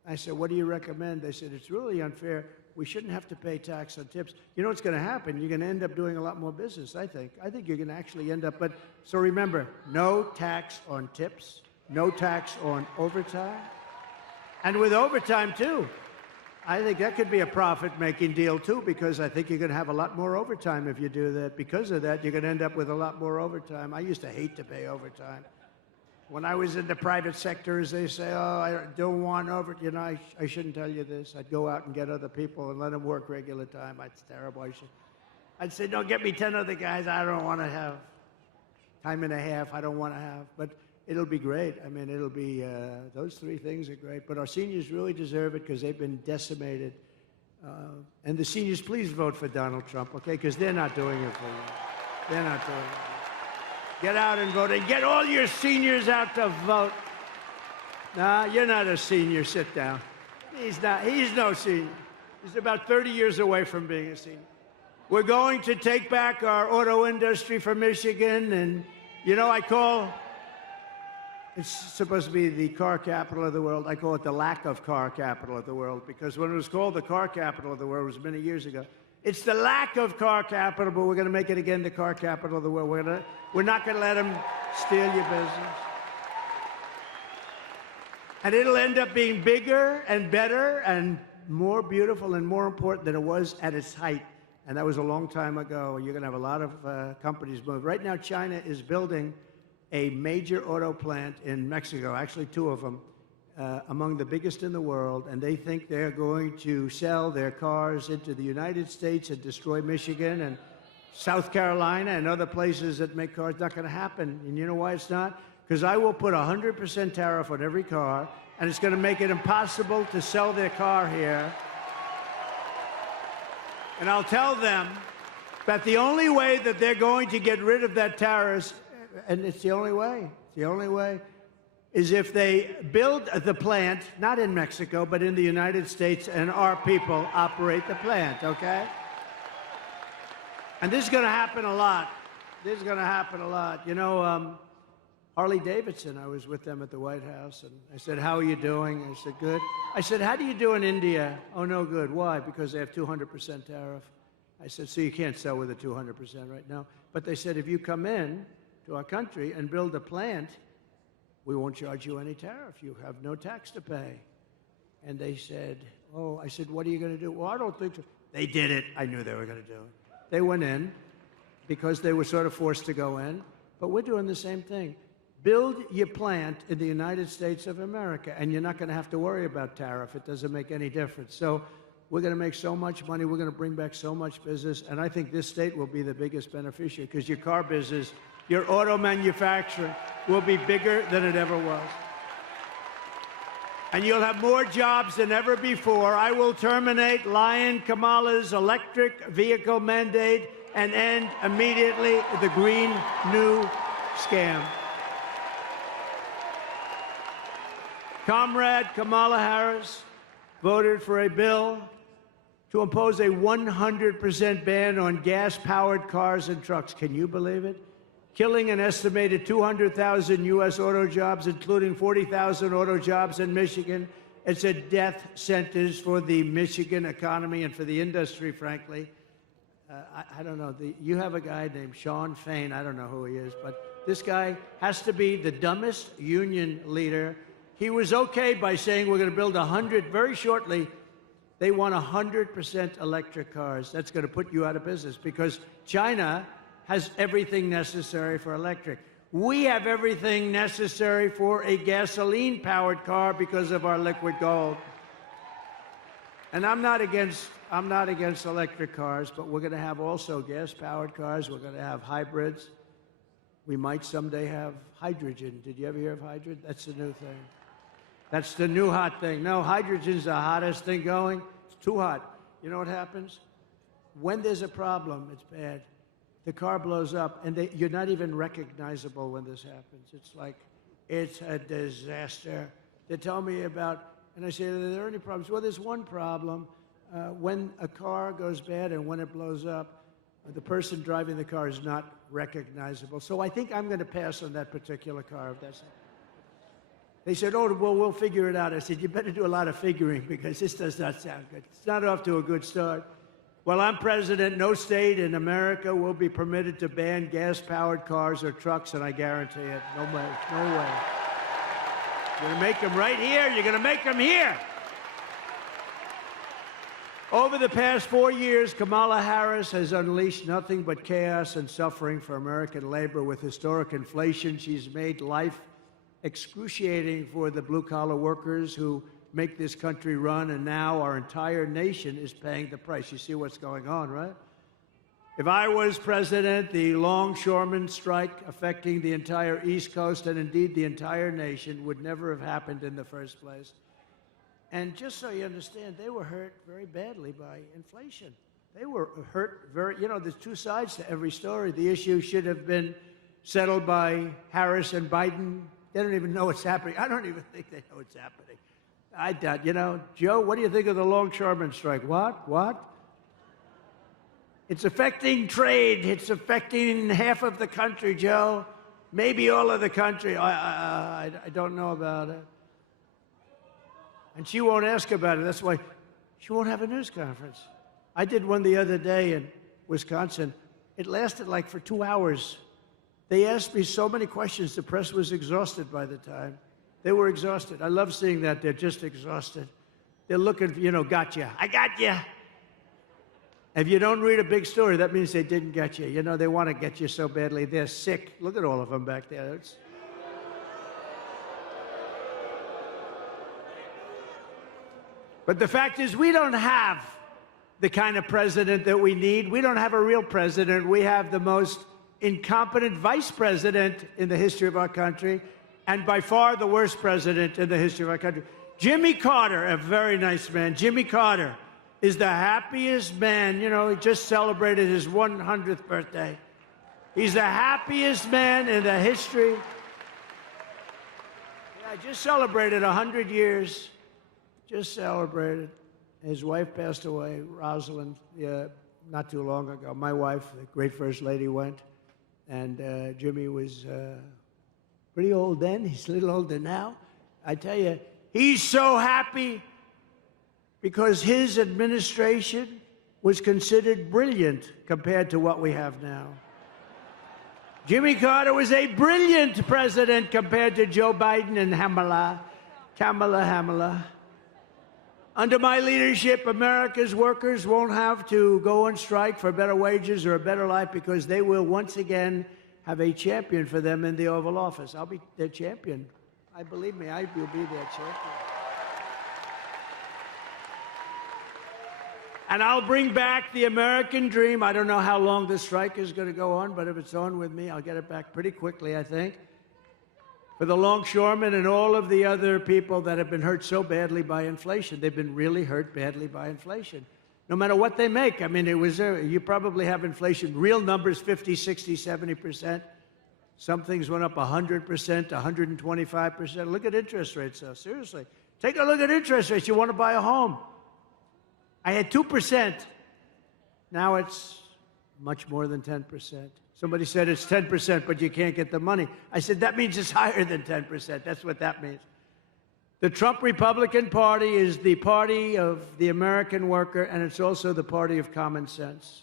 I said, what do you recommend? They said, it's really unfair. We shouldn't have to pay tax on tips. You know what's going to happen? You're going to end up doing a lot more business, I think. I think you're going to actually end up. But so remember, no tax on tips, no tax on overtime. And with overtime, too. I think that could be a profit-making deal, too, because I think you're going to have a lot more overtime if you do that. Because of that, you're going to end up with a lot more overtime. I used to hate to pay overtime. When I was in the private sector, as they say, oh, I don't want overtime. I shouldn't tell you this. I'd go out and get other people and let them work regular time. It's terrible. I'd say, don't get me 10 other guys I don't want to have. Time and a half I don't want to have. But it'll be great. I mean, it'll be, those three things are great. But our seniors really deserve it because they've been decimated. And the seniors, please vote for Donald Trump, okay? Because they're not doing it for you. They're not doing it. Get out and vote. And get all your seniors out to vote. Nah, you're not a senior. Sit down. He's not. He's no senior. He's about 30 years away from being a senior. We're going to take back our auto industry for Michigan. And, it's supposed to be the car capital of the world. I call it the lack of car capital of the world because when it was called the car capital of the world, it was many years ago. It's the lack of car capital, but we're going to make it again the car capital of the world. We're not going to let them steal your business. And it'll end up being bigger and better and more beautiful and more important than it was at its height. And that was a long time ago. You're going to have a lot of companies move. Right now, China is building a major auto plant in Mexico, actually two of them, among the biggest in the world, and they think they're going to sell their cars into the United States and destroy Michigan and South Carolina and other places that make cars. Not going to happen. And you know why it's not? Because I will put 100% tariff on every car, and it's going to make it impossible to sell their car here. And I'll tell them that the only way that they're going to get rid of that tariff, and it's the only way, is if they build the plant, not in Mexico, but in the United States, and our people operate the plant, okay? And this is going to happen a lot. This is going to happen a lot. Harley Davidson, I was with them at the White House, and I said, how are you doing? I said, good. I said, how do you do in India? Oh, no good. Why? Because they have 200% tariff. I said, so you can't sell with a 200% right now. But they said, if you come in to our country and build a plant, we won't charge you any tariff. You have no tax to pay. And they said, oh, I said, what are you going to do? Well, I don't think so. They did it. I knew they were going to do it. They went in because they were sort of forced to go in. But we're doing the same thing. Build your plant in the United States of America, and you're not going to have to worry about tariff. It doesn't make any difference. So we're going to make so much money. We're going to bring back so much business. And I think this state will be the biggest beneficiary because your car business, your auto manufacturing will be bigger than it ever was. And you'll have more jobs than ever before. I will terminate Lion Kamala's electric vehicle mandate and end immediately the Green New Scam. Comrade Kamala Harris voted for a bill to impose a 100% ban on gas-powered cars and trucks. Can you believe it? Killing an estimated 200,000 U.S. auto jobs, including 40,000 auto jobs in Michigan. It's a death sentence for the Michigan economy and for the industry, frankly. I don't know. You have a guy named Sean Fain. I don't know who he is, but this guy has to be the dumbest union leader. He was okay by saying we're going to build 100 very shortly. They want 100% electric cars. That's going to put you out of business because China has everything necessary for electric. We have everything necessary for a gasoline-powered car because of our liquid gold. And I'm not against electric cars, but we're going to have also gas-powered cars. We're going to have hybrids. We might someday have hydrogen. Did you ever hear of hydrogen? That's the new thing. That's the new hot thing. No, hydrogen's the hottest thing going. It's too hot. You know what happens? When there's a problem, it's bad. The car blows up, and you're not even recognizable when this happens. It's like, it's a disaster. They tell me about, and I say, are there any problems? Well, there's one problem. When a car goes bad and when it blows up, the person driving the car is not recognizable. So I think I'm going to pass on that particular car, if that's it. They said, oh, well, we'll figure it out. I said, you better do a lot of figuring because this does not sound good. It's not off to a good start. While I'm president, no state in America will be permitted to ban gas-powered cars or trucks, and I guarantee it. No way. No way. You're going to make them right here. You're going to make them here. Over the past 4 years, Kamala Harris has unleashed nothing but chaos and suffering for American labor. With historic inflation, she's made life excruciating for the blue-collar workers who make this country run, and now our entire nation is paying the price. You see what's going on, right? If I was president, the longshoremen strike affecting the entire East Coast and indeed the entire nation would never have happened in the first place. And just so you understand, they were hurt very badly by inflation. They were hurt very, there's two sides to every story. The issue should have been settled by Harris and Biden. They don't even know what's happening. I don't even think they know what's happening. I doubt, Joe, what do you think of the longshoremen strike? What? It's affecting trade. It's affecting half of the country, Joe. Maybe all of the country. I don't know about it. And she won't ask about it. That's why she won't have a news conference. I did one the other day in Wisconsin. It lasted like for 2 hours. They asked me so many questions, the press was exhausted by the time. They were exhausted. I love seeing that. They're just exhausted. They're looking, gotcha. I got you. If you don't read a big story, that means they didn't get you. They want to get you so badly. They're sick. Look at all of them back there. But the fact is, we don't have the kind of president that we need. We don't have a real president. We have the most incompetent vice president in the history of our country, and by far the worst president in the history of our country. Jimmy Carter, a very nice man. Jimmy Carter is the happiest man. He just celebrated his 100th birthday. He's the happiest man in the history. Yeah, just celebrated 100 years. Just celebrated. His wife passed away, Rosalind, not too long ago. My wife, the great First Lady, went. And Jimmy was pretty old then. He's a little older now. I tell you, he's so happy because his administration was considered brilliant compared to what we have now. Jimmy Carter was a brilliant president compared to Joe Biden and Kamala. Under my leadership, America's workers won't have to go on strike for better wages or a better life because they will once again have a champion for them in the Oval Office. I'll be their champion. Believe me, I will be their champion. And I'll bring back the American dream. I don't know how long this strike is going to go on, but if it's on with me, I'll get it back pretty quickly, I think. For the longshoremen and all of the other people that have been hurt so badly by inflation. They've been really hurt badly by inflation. No matter what they make. I mean, you probably have inflation, real numbers, 50, 60, 70%. Some things went up 100%, 125%. Look at interest rates, though. Seriously. Take a look at interest rates. You want to buy a home. I had 2%. Now it's much more than 10%. Somebody said it's 10%, but you can't get the money. I said, that means it's higher than 10%. That's what that means. The Trump Republican Party is the party of the American worker, and it's also the party of common sense.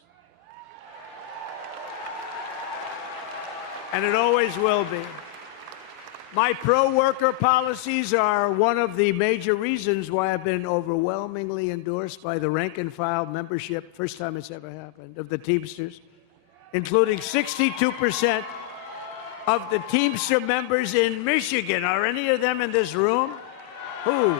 and it always will be. My pro-worker policies are one of the major reasons why I've been overwhelmingly endorsed by the rank-and-file membership, first time it's ever happened, of the Teamsters, including 62% of the Teamster members in Michigan. Are any of them in this room? Who?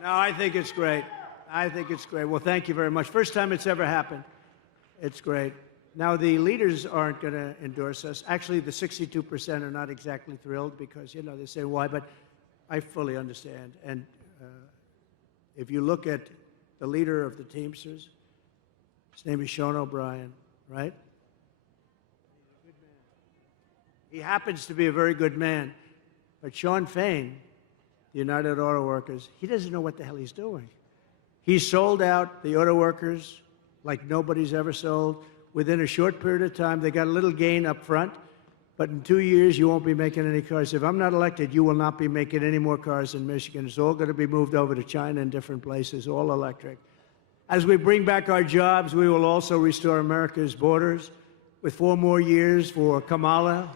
No, I think it's great. I think it's great. Well, thank you very much. First time it's ever happened. It's great. Now, the leaders aren't going to endorse us. Actually, the 62% are not exactly thrilled because, you know, they say why, but I fully understand. And if you look at the leader of the Teamsters, his name is Sean O'Brien, right? He happens to be a very good man. But Sean Fain, the United Auto Workers, he doesn't know what the hell he's doing. He sold out the auto workers like nobody's ever sold. Within a short period of time, they got a little gain up front, but in 2 years, you won't be making any cars. If I'm not elected, you will not be making any more cars in Michigan. It's all going to be moved over to China and different places, all electric. As we bring back our jobs, we will also restore America's borders with 4 more years for Kamala.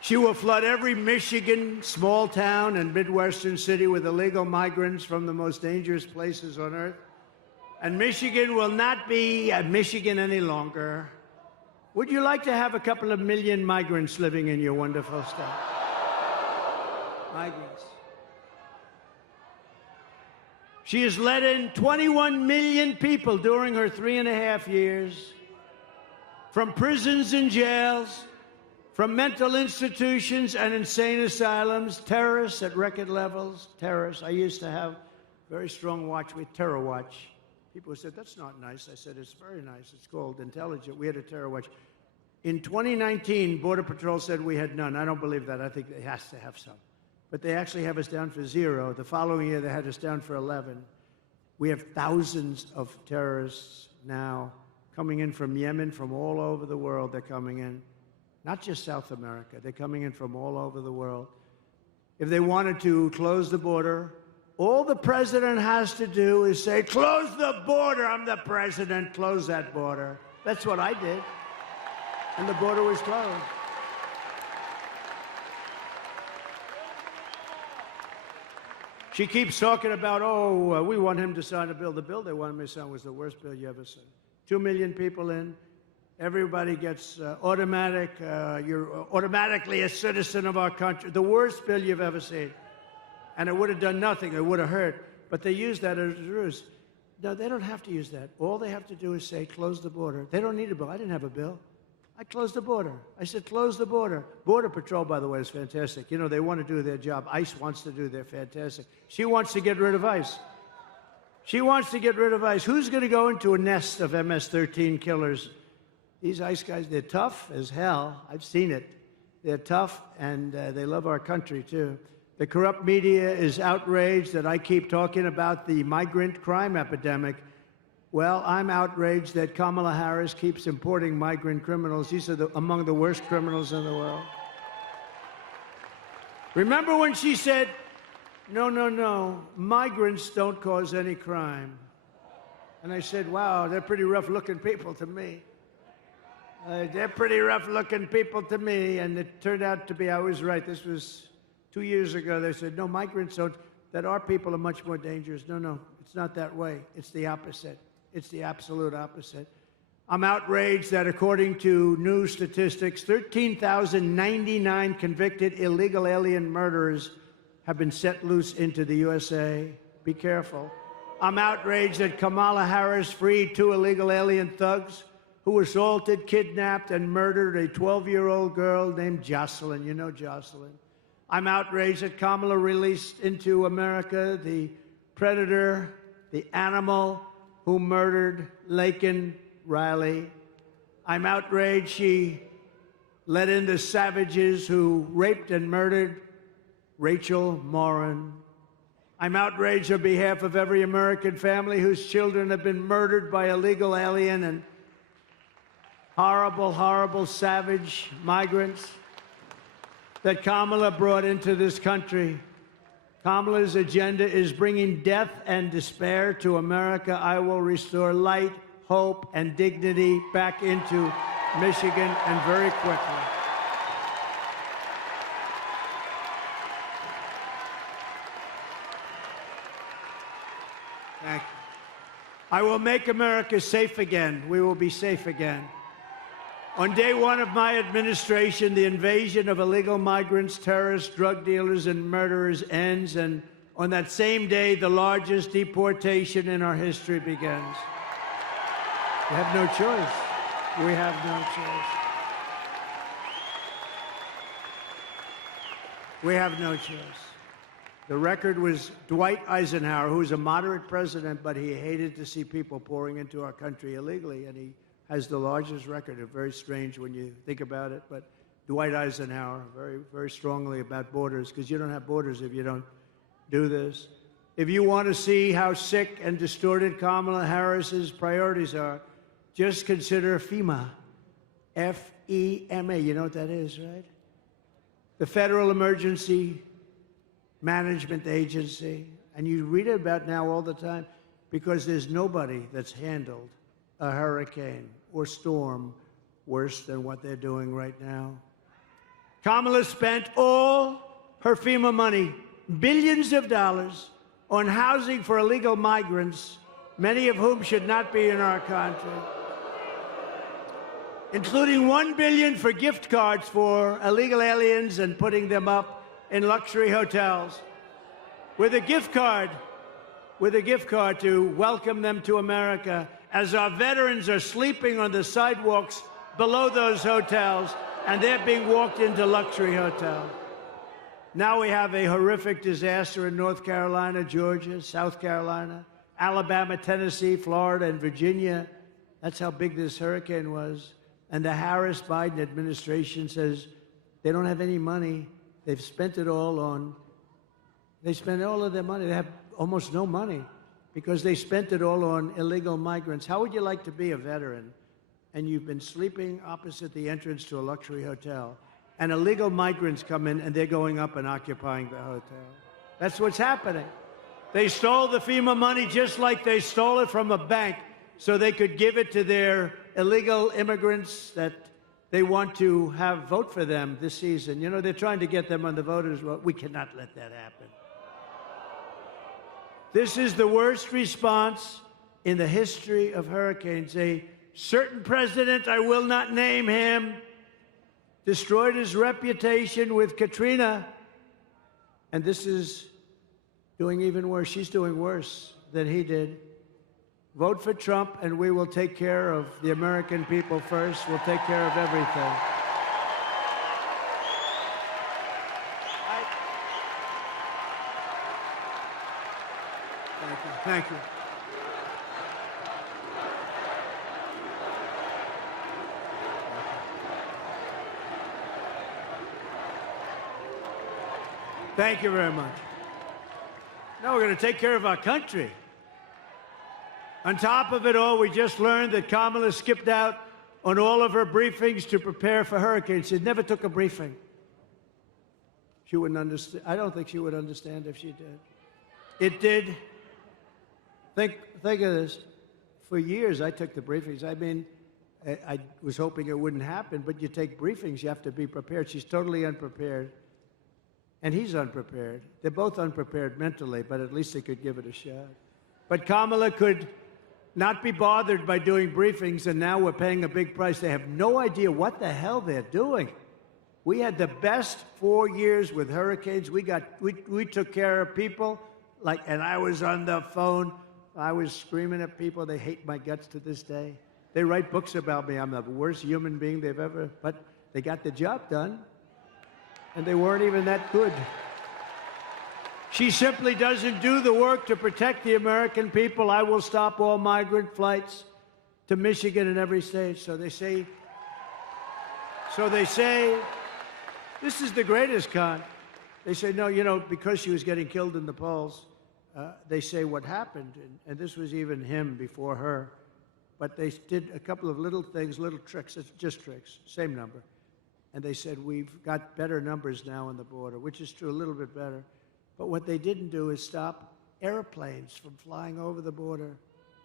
She will flood every Michigan small town and Midwestern city with illegal migrants from the most dangerous places on earth. And Michigan will not be Michigan any longer. Would you like to have a couple of million migrants living in your wonderful state? Migrants. She has let in 21 million people during her 3.5 years from prisons and jails, from mental institutions and insane asylums, terrorists at record levels, terrorists. I used to have a very strong watch with Terror Watch. People said, that's not nice. I said, it's very nice. It's called intelligent. We had a terror watch. In 2019, Border Patrol said we had none. I don't believe that. I think it has to have some. But they actually have us down for 0. The following year, they had us down for 11. We have thousands of terrorists now coming in from Yemen, from all over the world. They're coming in. Not just South America. They're coming in from all over the world. If they wanted to close the border, all the president has to do is say, close the border. I'm the president. Close that border. That's what I did. And the border was closed. She keeps talking about, we want him to sign a bill. The bill they wanted me to sign was the worst bill you ever seen. 2 million people in. Everybody gets you're automatically a citizen of our country. The worst bill you've ever seen. And it would have done nothing. It would have hurt. But they use that as a ruse. No, they don't have to use that. All they have to do is say, close the border. They don't need a bill. I didn't have a bill. I closed the border. I said, close the border. Border Patrol, by the way, is fantastic. You know, they want to do their job. ICE wants to do their fantastic. She wants to get rid of ICE. She wants to get rid of ICE. Who's going to go into a nest of MS-13 killers? These ICE guys, they're tough as hell. I've seen it. They're tough, and they love our country, too. The corrupt media is outraged that I keep talking about the migrant crime epidemic. Well, I'm outraged that Kamala Harris keeps importing migrant criminals. These are among the worst criminals in the world. Remember when she said, no, migrants don't cause any crime. And I said, wow, they're pretty rough-looking people to me. They're pretty rough-looking people to me. And it turned out to be, I was right. This was 2 years ago. They said, no, migrants don't, that our people are much more dangerous. No, it's not that way. It's the opposite. It's the absolute opposite. I'm outraged that according to new statistics, 13,099 convicted illegal alien murderers have been set loose into the USA. Be careful. I'm outraged that Kamala Harris freed 2 illegal alien thugs who assaulted, kidnapped, and murdered a 12-year-old girl named Jocelyn. You know Jocelyn. I'm outraged that Kamala released into America the predator, the animal who murdered Laken Riley. I'm outraged she let in the savages who raped and murdered Rachel Morin. I'm outraged on behalf of every American family whose children have been murdered by illegal alien and horrible, horrible, savage migrants that Kamala brought into this country. Kamala's agenda is bringing death and despair to America. I will restore light, hope, and dignity back into Michigan, and very quickly. Thank you. I will make America safe again. We will be safe again. On day one of my administration, the invasion of illegal migrants, terrorists, drug dealers, and murderers ends, and on that same day, the largest deportation in our history begins. We have no choice. We have no choice. We have no choice. The record was Dwight Eisenhower, who was a moderate president, but he hated to see people pouring into our country illegally, and he has the largest record. It's very strange when you think about it, but Dwight Eisenhower, very, very strongly about borders, because you don't have borders if you don't do this. If you want to see how sick and distorted Kamala Harris's priorities are, just consider FEMA, F-E-M-A. You know what that is, right? The Federal Emergency Management Agency. And you read about now all the time because there's nobody that's handled a hurricane or storm worse than what they're doing right now. Kamala spent all her FEMA money, billions of dollars, on housing for illegal migrants, many of whom should not be in our country, including $1 billion for gift cards for illegal aliens and putting them up in luxury hotels with a gift card to welcome them to America as our veterans are sleeping on the sidewalks below those hotels and they're being walked into luxury hotels. Now we have a horrific disaster in North Carolina, Georgia, South Carolina, Alabama, Tennessee, Florida, and Virginia. That's how big this hurricane was. And the Harris-Biden administration says they don't have any money. They've spent it all on, they spent all of their money. They have almost no money because they spent it all on illegal migrants. How would you like to be a veteran and you've been sleeping opposite the entrance to a luxury hotel and illegal migrants come in and they're going up and occupying the hotel? That's what's happening. They stole the FEMA money just like they stole it from a bank so they could give it to their illegal immigrants that they want to have vote for them this season. You know, they're trying to get them on the voters' roll. We cannot let that happen. This is the worst response in the history of hurricanes. A certain president, I will not name him, destroyed his reputation with Katrina. And this is doing even worse. She's doing worse than he did. Vote for Trump, and we will take care of the American people first. We'll take care of everything. Thank you. Thank you. Thank you very much. Now we're going to take care of our country. On top of it all, we just learned that Kamala skipped out on all of her briefings to prepare for hurricanes. She never took a briefing. She wouldn't understand. I don't think she would understand if she did. It did. Think of this. For years, I took the briefings. I mean, I was hoping it wouldn't happen, but you take briefings, you have to be prepared. She's totally unprepared. And he's unprepared. They're both unprepared mentally, but at least they could give it a shot. But Kamala could not be bothered by doing briefings, and now we're paying a big price. They have no idea what the hell they're doing. We had the best 4 years with hurricanes. We took care of people, and I was on the phone. I was screaming at people. They hate my guts to this day. They write books about me. I'm the worst human being they've ever, but they got the job done, and they weren't even that good. She simply doesn't do the work to protect the American people. I will stop all migrant flights to Michigan and every state. So they say, this is the greatest con. They say, no, because she was getting killed in the polls, they say what happened, and this was even him before her, but they did a couple of little things, little tricks, it's just tricks, same number. And they said, we've got better numbers now on the border, which is true, a little bit better. But what they didn't do is stop airplanes from flying over the border,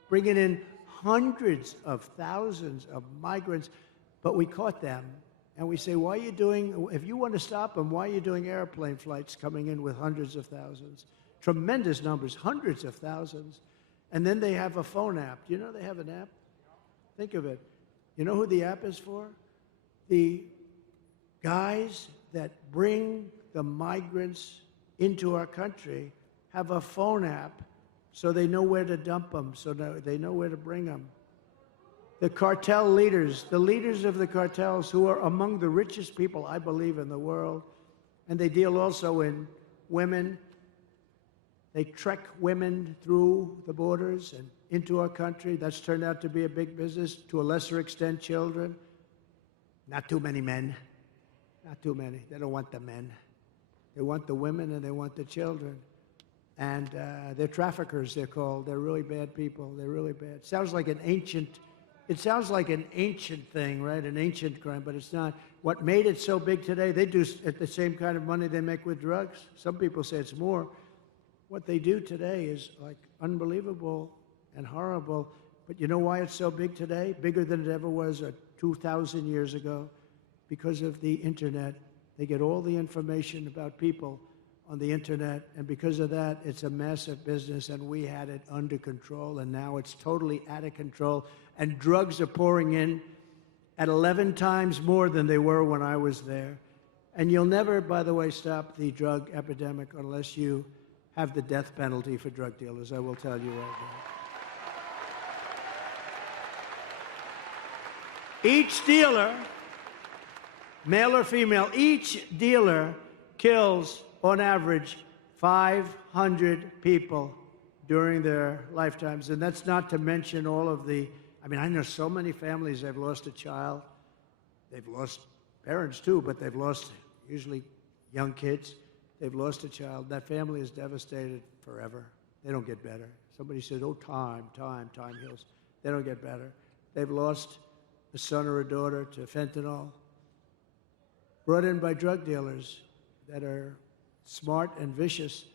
bringing in hundreds of thousands of migrants. But we caught them, and we say, why are you doing, if you want to stop them, why are you doing airplane flights coming in with hundreds of thousands? Tremendous numbers, hundreds of thousands. And then they have a phone app. Do you know they have an app? Think of it. You know who the app is for? The guys that bring the migrants into our country have a phone app so they know where to dump them, so they know where to bring them. The cartel leaders, the leaders of the cartels who are among the richest people, I believe, in the world, and they deal also in women. They trek women through the borders and into our country. That's turned out to be a big business. To a lesser extent, children. Not too many men. Not too many. They don't want the men. They want the women and they want the children. And they're traffickers, they're called. They're really bad people. They're really bad. It sounds like an ancient thing, right? An ancient crime, but it's not. What made it so big today, they do at the same kind of money they make with drugs. Some people say it's more. What they do today is like unbelievable and horrible. But you know why it's so big today? Bigger than it ever was 2,000 years ago? Because of the internet. They get all the information about people on the internet, and because of that, it's a massive business, and we had it under control, and now it's totally out of control, and drugs are pouring in at 11 times more than they were when I was there. And you'll never, by the way, stop the drug epidemic unless you have the death penalty for drug dealers, I will tell you right now. Each dealer, male or female, each dealer kills, on average, 500 people during their lifetimes. And that's not to mention all of the, I mean, I know so many families, they've lost a child. They've lost parents too, but they've lost usually young kids. They've lost a child. That family is devastated forever. They don't get better. Somebody says, oh, time heals. They don't get better. They've lost a son or a daughter to fentanyl, brought in by drug dealers that are smart and vicious,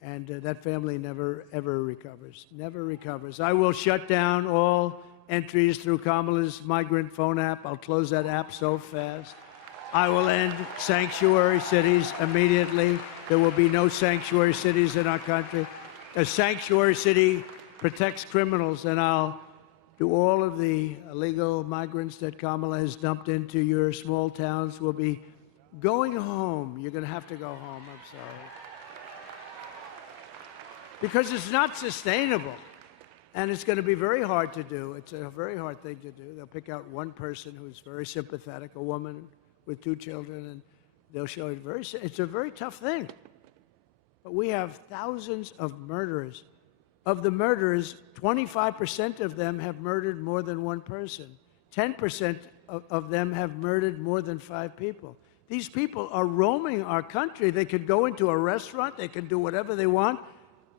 and that family never, ever recovers. Never recovers. I will shut down all entries through Kamala's migrant phone app. I'll close that app so fast. I will end sanctuary cities immediately. There will be no sanctuary cities in our country. A sanctuary city protects criminals, and I'll do all of the illegal migrants that Kamala has dumped into your small towns will be going home. You're going to have to go home. I'm sorry. Because it's not sustainable. And it's going to be very hard to do. It's a very hard thing to do. They'll pick out one person who's very sympathetic, a woman with 2 children, and they'll show it it's a very tough thing. But we have thousands of murderers. Of the murderers, 25% of them have murdered more than one person. 10% of them have murdered more than 5 people. These people are roaming our country. They could go into a restaurant, they can do whatever they want,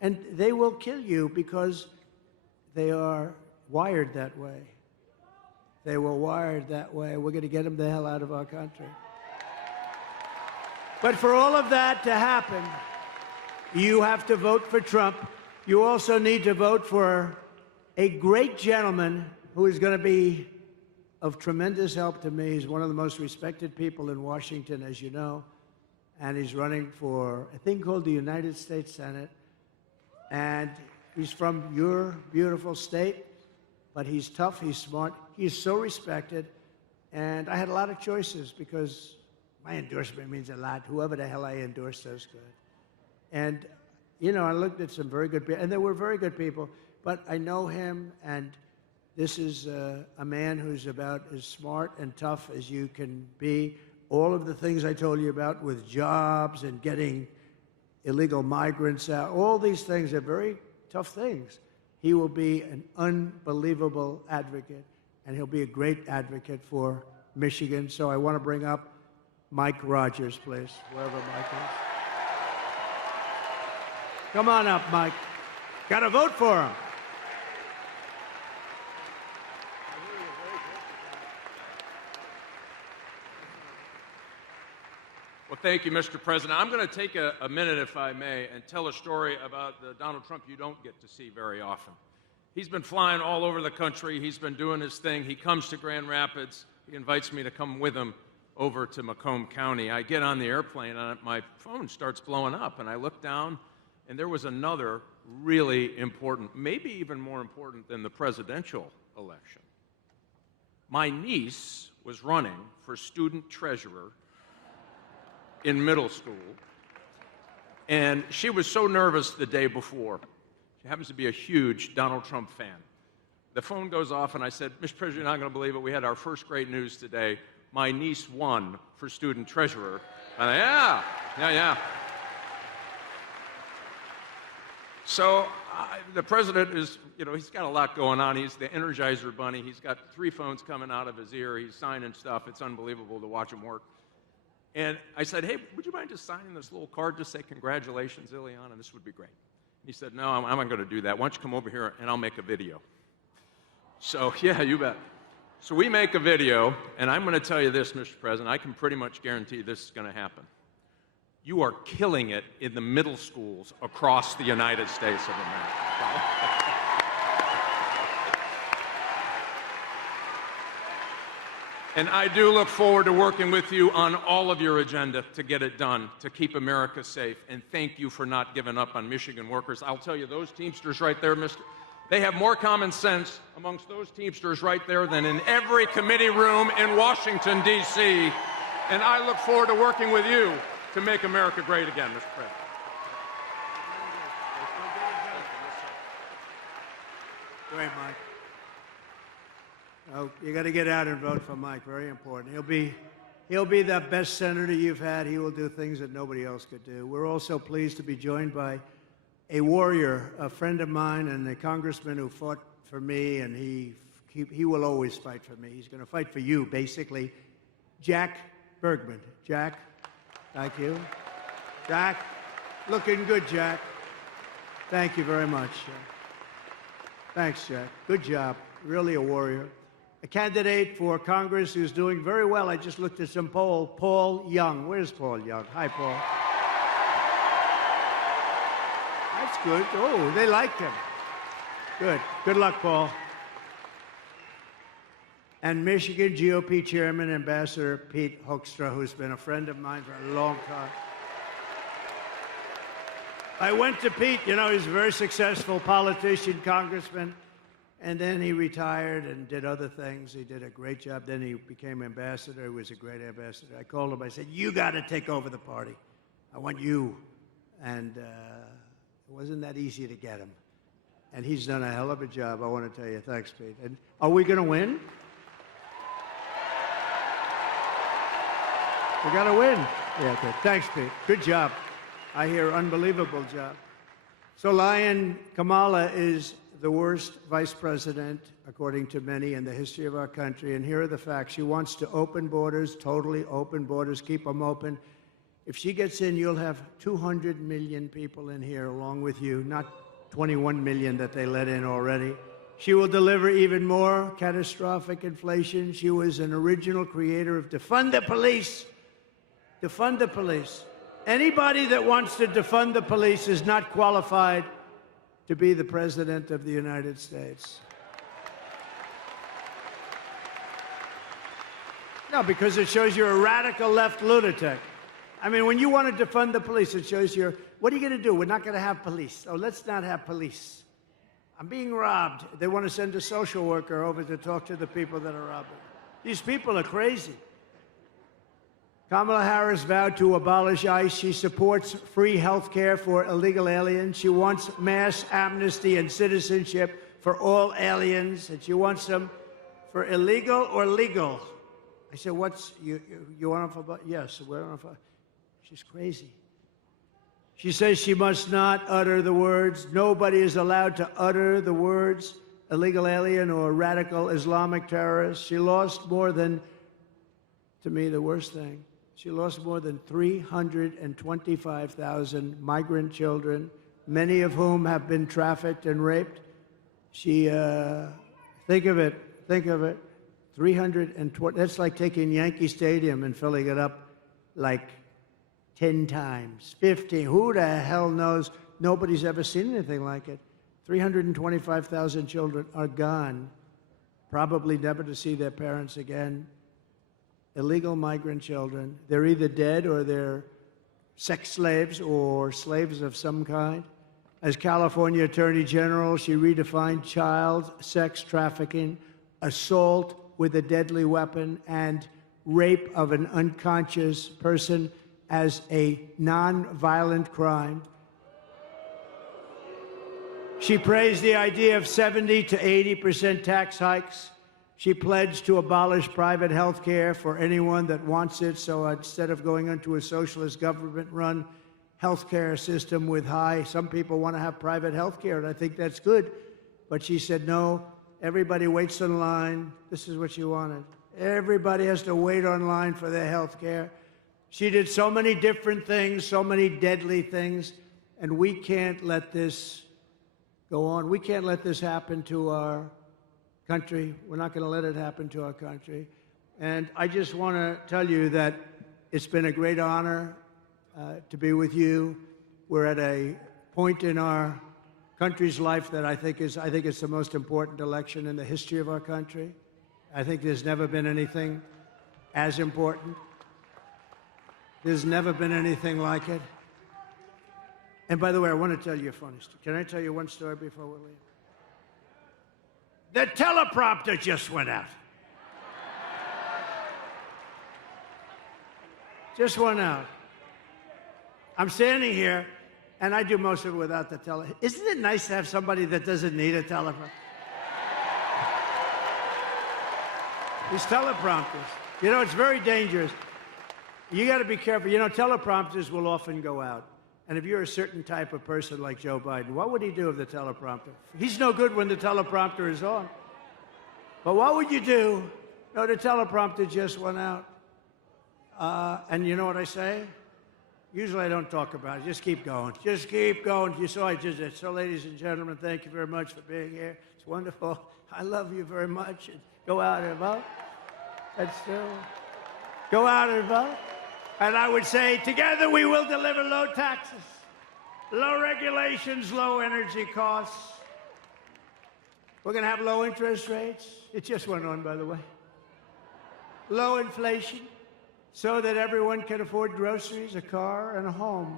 and they will kill you because they are wired that way. They were wired that way. We're going to get them the hell out of our country. But for all of that to happen, you have to vote for Trump. You also need to vote for a great gentleman who is going to be of tremendous help to me. He's one of the most respected people in Washington, as you know, and he's running for a thing called the United States Senate. And he's from your beautiful state, but he's tough, he's smart, he's so respected. And I had a lot of choices because my endorsement means a lot. Whoever the hell I endorse does good. And, you know, I looked at some very good people, and they were very good people, but I know him, and this is a man who's about as smart and tough as you can be. All of the things I told you about with jobs and getting illegal migrants out, all these things are very tough things. He will be an unbelievable advocate, and he'll be a great advocate for Michigan. So I want to bring up Mike Rogers, please, wherever Mike is. Come on up, Mike. Got to vote for him. Well, thank you, Mr. President. I'm going to take a minute, if I may, and tell a story about the Donald Trump you don't get to see very often. He's been flying all over the country. He's been doing his thing. He comes to Grand Rapids. He invites me to come with him over to Macomb County. I get on the airplane, and my phone starts blowing up, and I look down, and there was another really important, maybe even more important than the presidential election. My niece was running for student treasurer in middle school, and she was so nervous the day before. She happens to be a huge Donald Trump fan. The phone goes off, and I said, Mr. President, you're not going to believe it. We had our first great news today. My niece won for student treasurer. And yeah. So the president is, he's got a lot going on. He's the Energizer Bunny. He's got 3 phones coming out of his ear. He's signing stuff. It's unbelievable to watch him work. And I said, hey, would you mind just signing this little card, just say congratulations, Ileana? This would be great. And he said, no, I'm not going to do that. Why don't you come over here and I'll make a video. So, yeah, you bet. So we make a video, and I'm going to tell you this, Mr. President, I can pretty much guarantee this is going to happen. You are killing it in the middle schools across the United States of America. And I do look forward to working with you on all of your agenda to get it done, to keep America safe. And thank you for not giving up on Michigan workers. I'll tell you, those Teamsters right there, they have more common sense amongst those Teamsters right there than in every committee room in Washington, D.C. And I look forward to working with you to make America great again, Mr. President. Great, Mike. Oh, you got to get out and vote for Mike. Very important. He'll be the best senator you've had. He will do things that nobody else could do. We're also pleased to be joined by a warrior, a friend of mine, and a congressman who fought for me, and he will always fight for me. He's going to fight for you, basically. Jack Bergman. Jack, thank you. Jack, looking good, Jack. Thank you very much. Thanks, Jack. Good job. Really a warrior. A candidate for Congress who's doing very well. I just looked at some poll. Paul Young. Where's Paul Young? Hi, Paul. That's good. Oh, they liked him. Good. Good luck, Paul. And Michigan GOP Chairman, Ambassador Pete Hoekstra, who's been a friend of mine for a long time. I went to Pete. He's a very successful politician, congressman. And then he retired and did other things. He did a great job. Then he became ambassador. He was a great ambassador. I called him. I said, you got to take over the party. I want you. And it wasn't that easy to get him. And he's done a hell of a job. I want to tell you. Thanks, Pete. And are we going to win? We got to win. Yeah, good. Thanks, Pete. Good job. I hear unbelievable job. So Lion Kamala is the worst vice president, according to many, in the history of our country. And here are the facts. She wants to open borders, totally open borders, keep them open. If she gets in, you'll have 200 million people in here along with you, not 21 million that they let in already. She will deliver even more catastrophic inflation. She was an original creator of defund the police. Defund the police. Anybody that wants to defund the police is not qualified to be the President of the United States. No, because it shows you're a radical left lunatic. I mean, when you want to defund the police, it shows what are you going to do? We're not going to have police. Oh, let's not have police. I'm being robbed. They want to send a social worker over to talk to the people that are robbing. These people are crazy. Kamala Harris vowed to abolish ICE. She supports free health care for illegal aliens. She wants mass amnesty and citizenship for all aliens. And she wants them for illegal or legal. I said, you want them for, yes, we're on for. She's crazy. She says she must not utter the words. Nobody is allowed to utter the words illegal alien or radical Islamic terrorist. She lost more than, to me, the worst thing. She lost more than 325,000 migrant children many of whom have been trafficked and raped. She, think of it, 320, that's like taking Yankee Stadium and filling it up like 10 times, 50. Who the hell knows? Nobody's ever seen anything like it. 325,000 children are gone, probably never to see their parents again. Illegal migrant children. They're either dead or they're sex slaves or slaves of some kind. As California Attorney General, she redefined child sex trafficking, assault with a deadly weapon, and rape of an unconscious person as a non-violent crime. She praised the idea of 70 to 80% tax hikes. She pledged to abolish private health care for anyone that wants it, so instead of going into a socialist government-run health care system with some people want to have private health care, and I think that's good. But she said, no, everybody waits in line. This is what she wanted. Everybody has to wait online for their health care. She did so many different things, so many deadly things, and we can't let this go on. We can't let this happen to our country. We're not going to let it happen to our country. And I just want to tell you that it's been a great honor to be with you. We're at a point in our country's life that I think it's the most important election in the history of our country. I think there's never been anything as important. There's never been anything like it. And by the way, I want to tell you a funny story. Can I tell you one story before we leave? The teleprompter just went out. Just went out. I'm standing here, and I do most of it without the tele. Isn't it nice to have somebody that doesn't need a teleprompter? These teleprompters. You know, it's very dangerous. You got to be careful. You know, teleprompters will often go out. And if you're a certain type of person like Joe Biden, what would he do with the teleprompter? He's no good when the teleprompter is on. But what would you do? No, the teleprompter just went out. And you know what I say? Usually I don't talk about it. Just keep going. Just keep going. You saw I just did. So, ladies and gentlemen, thank you very much for being here. It's wonderful. I love you very much. And go out and vote. That's true. Go out and vote. And I would say, together we will deliver low taxes, low regulations, low energy costs. We're going to have low interest rates. It just went on, by the way. Low inflation, so that everyone can afford groceries, a car, and a home.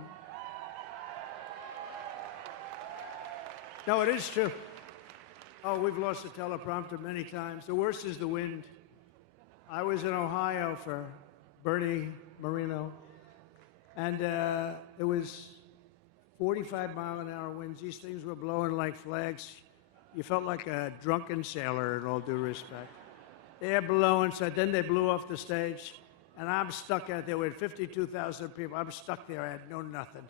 No, it is true. Oh, we've lost the teleprompter many times. The worst is the wind. I was in Ohio for Bernie Moreno, and it was 45-mile-an-hour winds. These things were blowing like flags. You felt like a drunken sailor, in all due respect. They're blowing, so then they blew off the stage, and I'm stuck out there with 52,000 people. I'm stuck there. I had no nothing.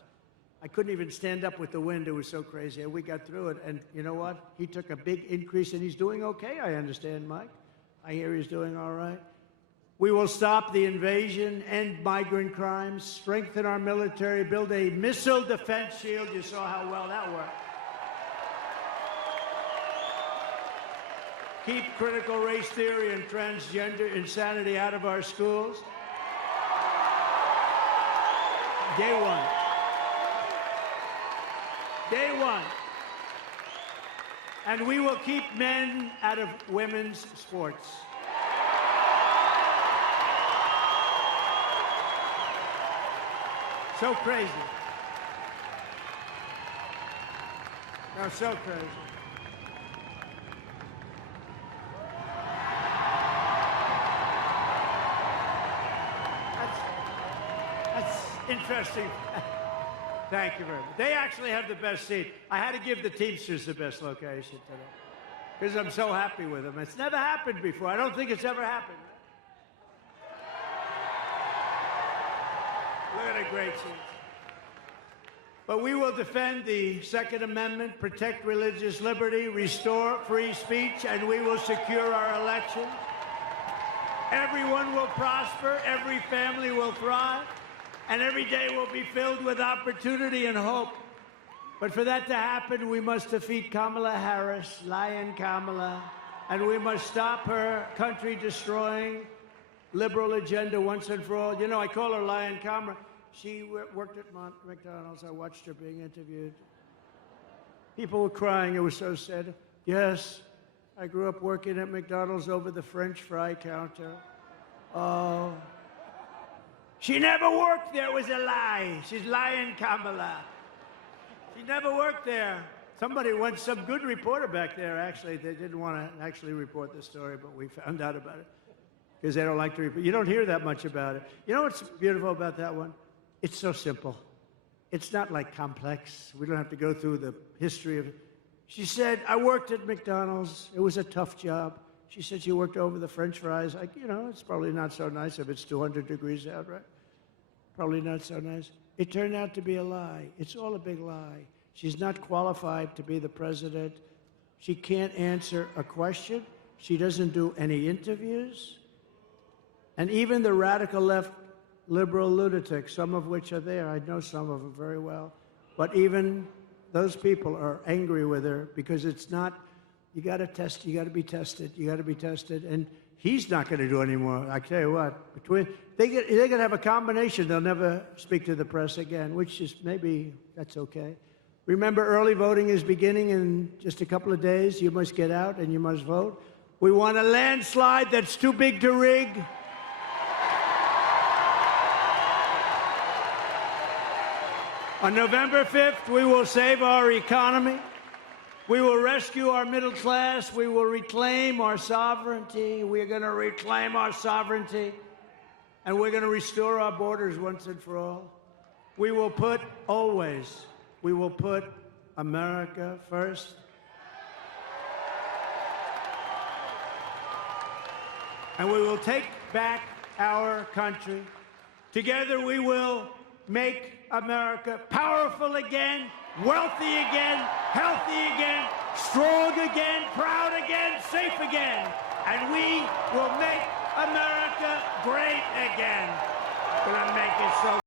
I couldn't even stand up with the wind. It was so crazy. And we got through it, and you know what? He took a big increase, and he's doing okay, I understand, Mike. I hear he's doing all right. We will stop the invasion, end migrant crimes, strengthen our military, build a missile defense shield. You saw how well that worked. Keep critical race theory and transgender insanity out of our schools. Day one. Day one. And we will keep men out of women's sports. So crazy. No, so crazy. That's interesting. Thank you very much. They actually have the best seat. I had to give the Teamsters the best location today because I'm so happy with them. It's never happened before. I don't think it's ever happened. Look at the great seats. But we will defend the Second Amendment, protect religious liberty, restore free speech, and we will secure our elections. Everyone will prosper, every family will thrive, and every day will be filled with opportunity and hope. But for that to happen, we must defeat Kamala Harris, Lion Kamala, and we must stop her country-destroying liberal agenda once and for all. You know, I call her Lion Kamala. She worked at McDonald's. I watched her being interviewed. People were crying. It was so sad. Yes, I grew up working at McDonald's over the French fry counter. Oh. She never worked there. It was a lie. She's Lion Kamala. She never worked there. Somebody went, some good reporter back there, actually. They didn't want to actually report the story, but we found out about it because they don't like to report. You don't hear that much about it. You know what's beautiful about that one? It's so simple. It's not like complex. We don't have to go through the history of it. She said, I worked at McDonald's. It was a tough job. She said she worked over the French fries. You know, it's probably not so nice if it's 200 degrees out, right? Probably not so nice. It turned out to be a lie. It's all a big lie. She's not qualified to be the president. She can't answer a question. She doesn't do any interviews. And even the radical left liberal lunatics, some of which are there, I know some of them very well, but even those people are angry with her because it's not, you got to test, you got to be tested, you got to be tested, and he's not going to do any more. I tell you what, they're going to have a combination. They'll never speak to the press again, which is maybe that's okay. Remember, early voting is beginning in just a couple of days. You must get out and you must vote. We want a landslide that's too big to rig. On November 5th, we will save our economy. We will rescue our middle class. We will reclaim our sovereignty. We're going to reclaim our sovereignty. And we're going to restore our borders once and for all. We will put, always, we will put America first. And we will take back our country. Together we will make America powerful again, wealthy again, healthy again, strong again, proud again, safe again. And we will make America great again. We're going to make it so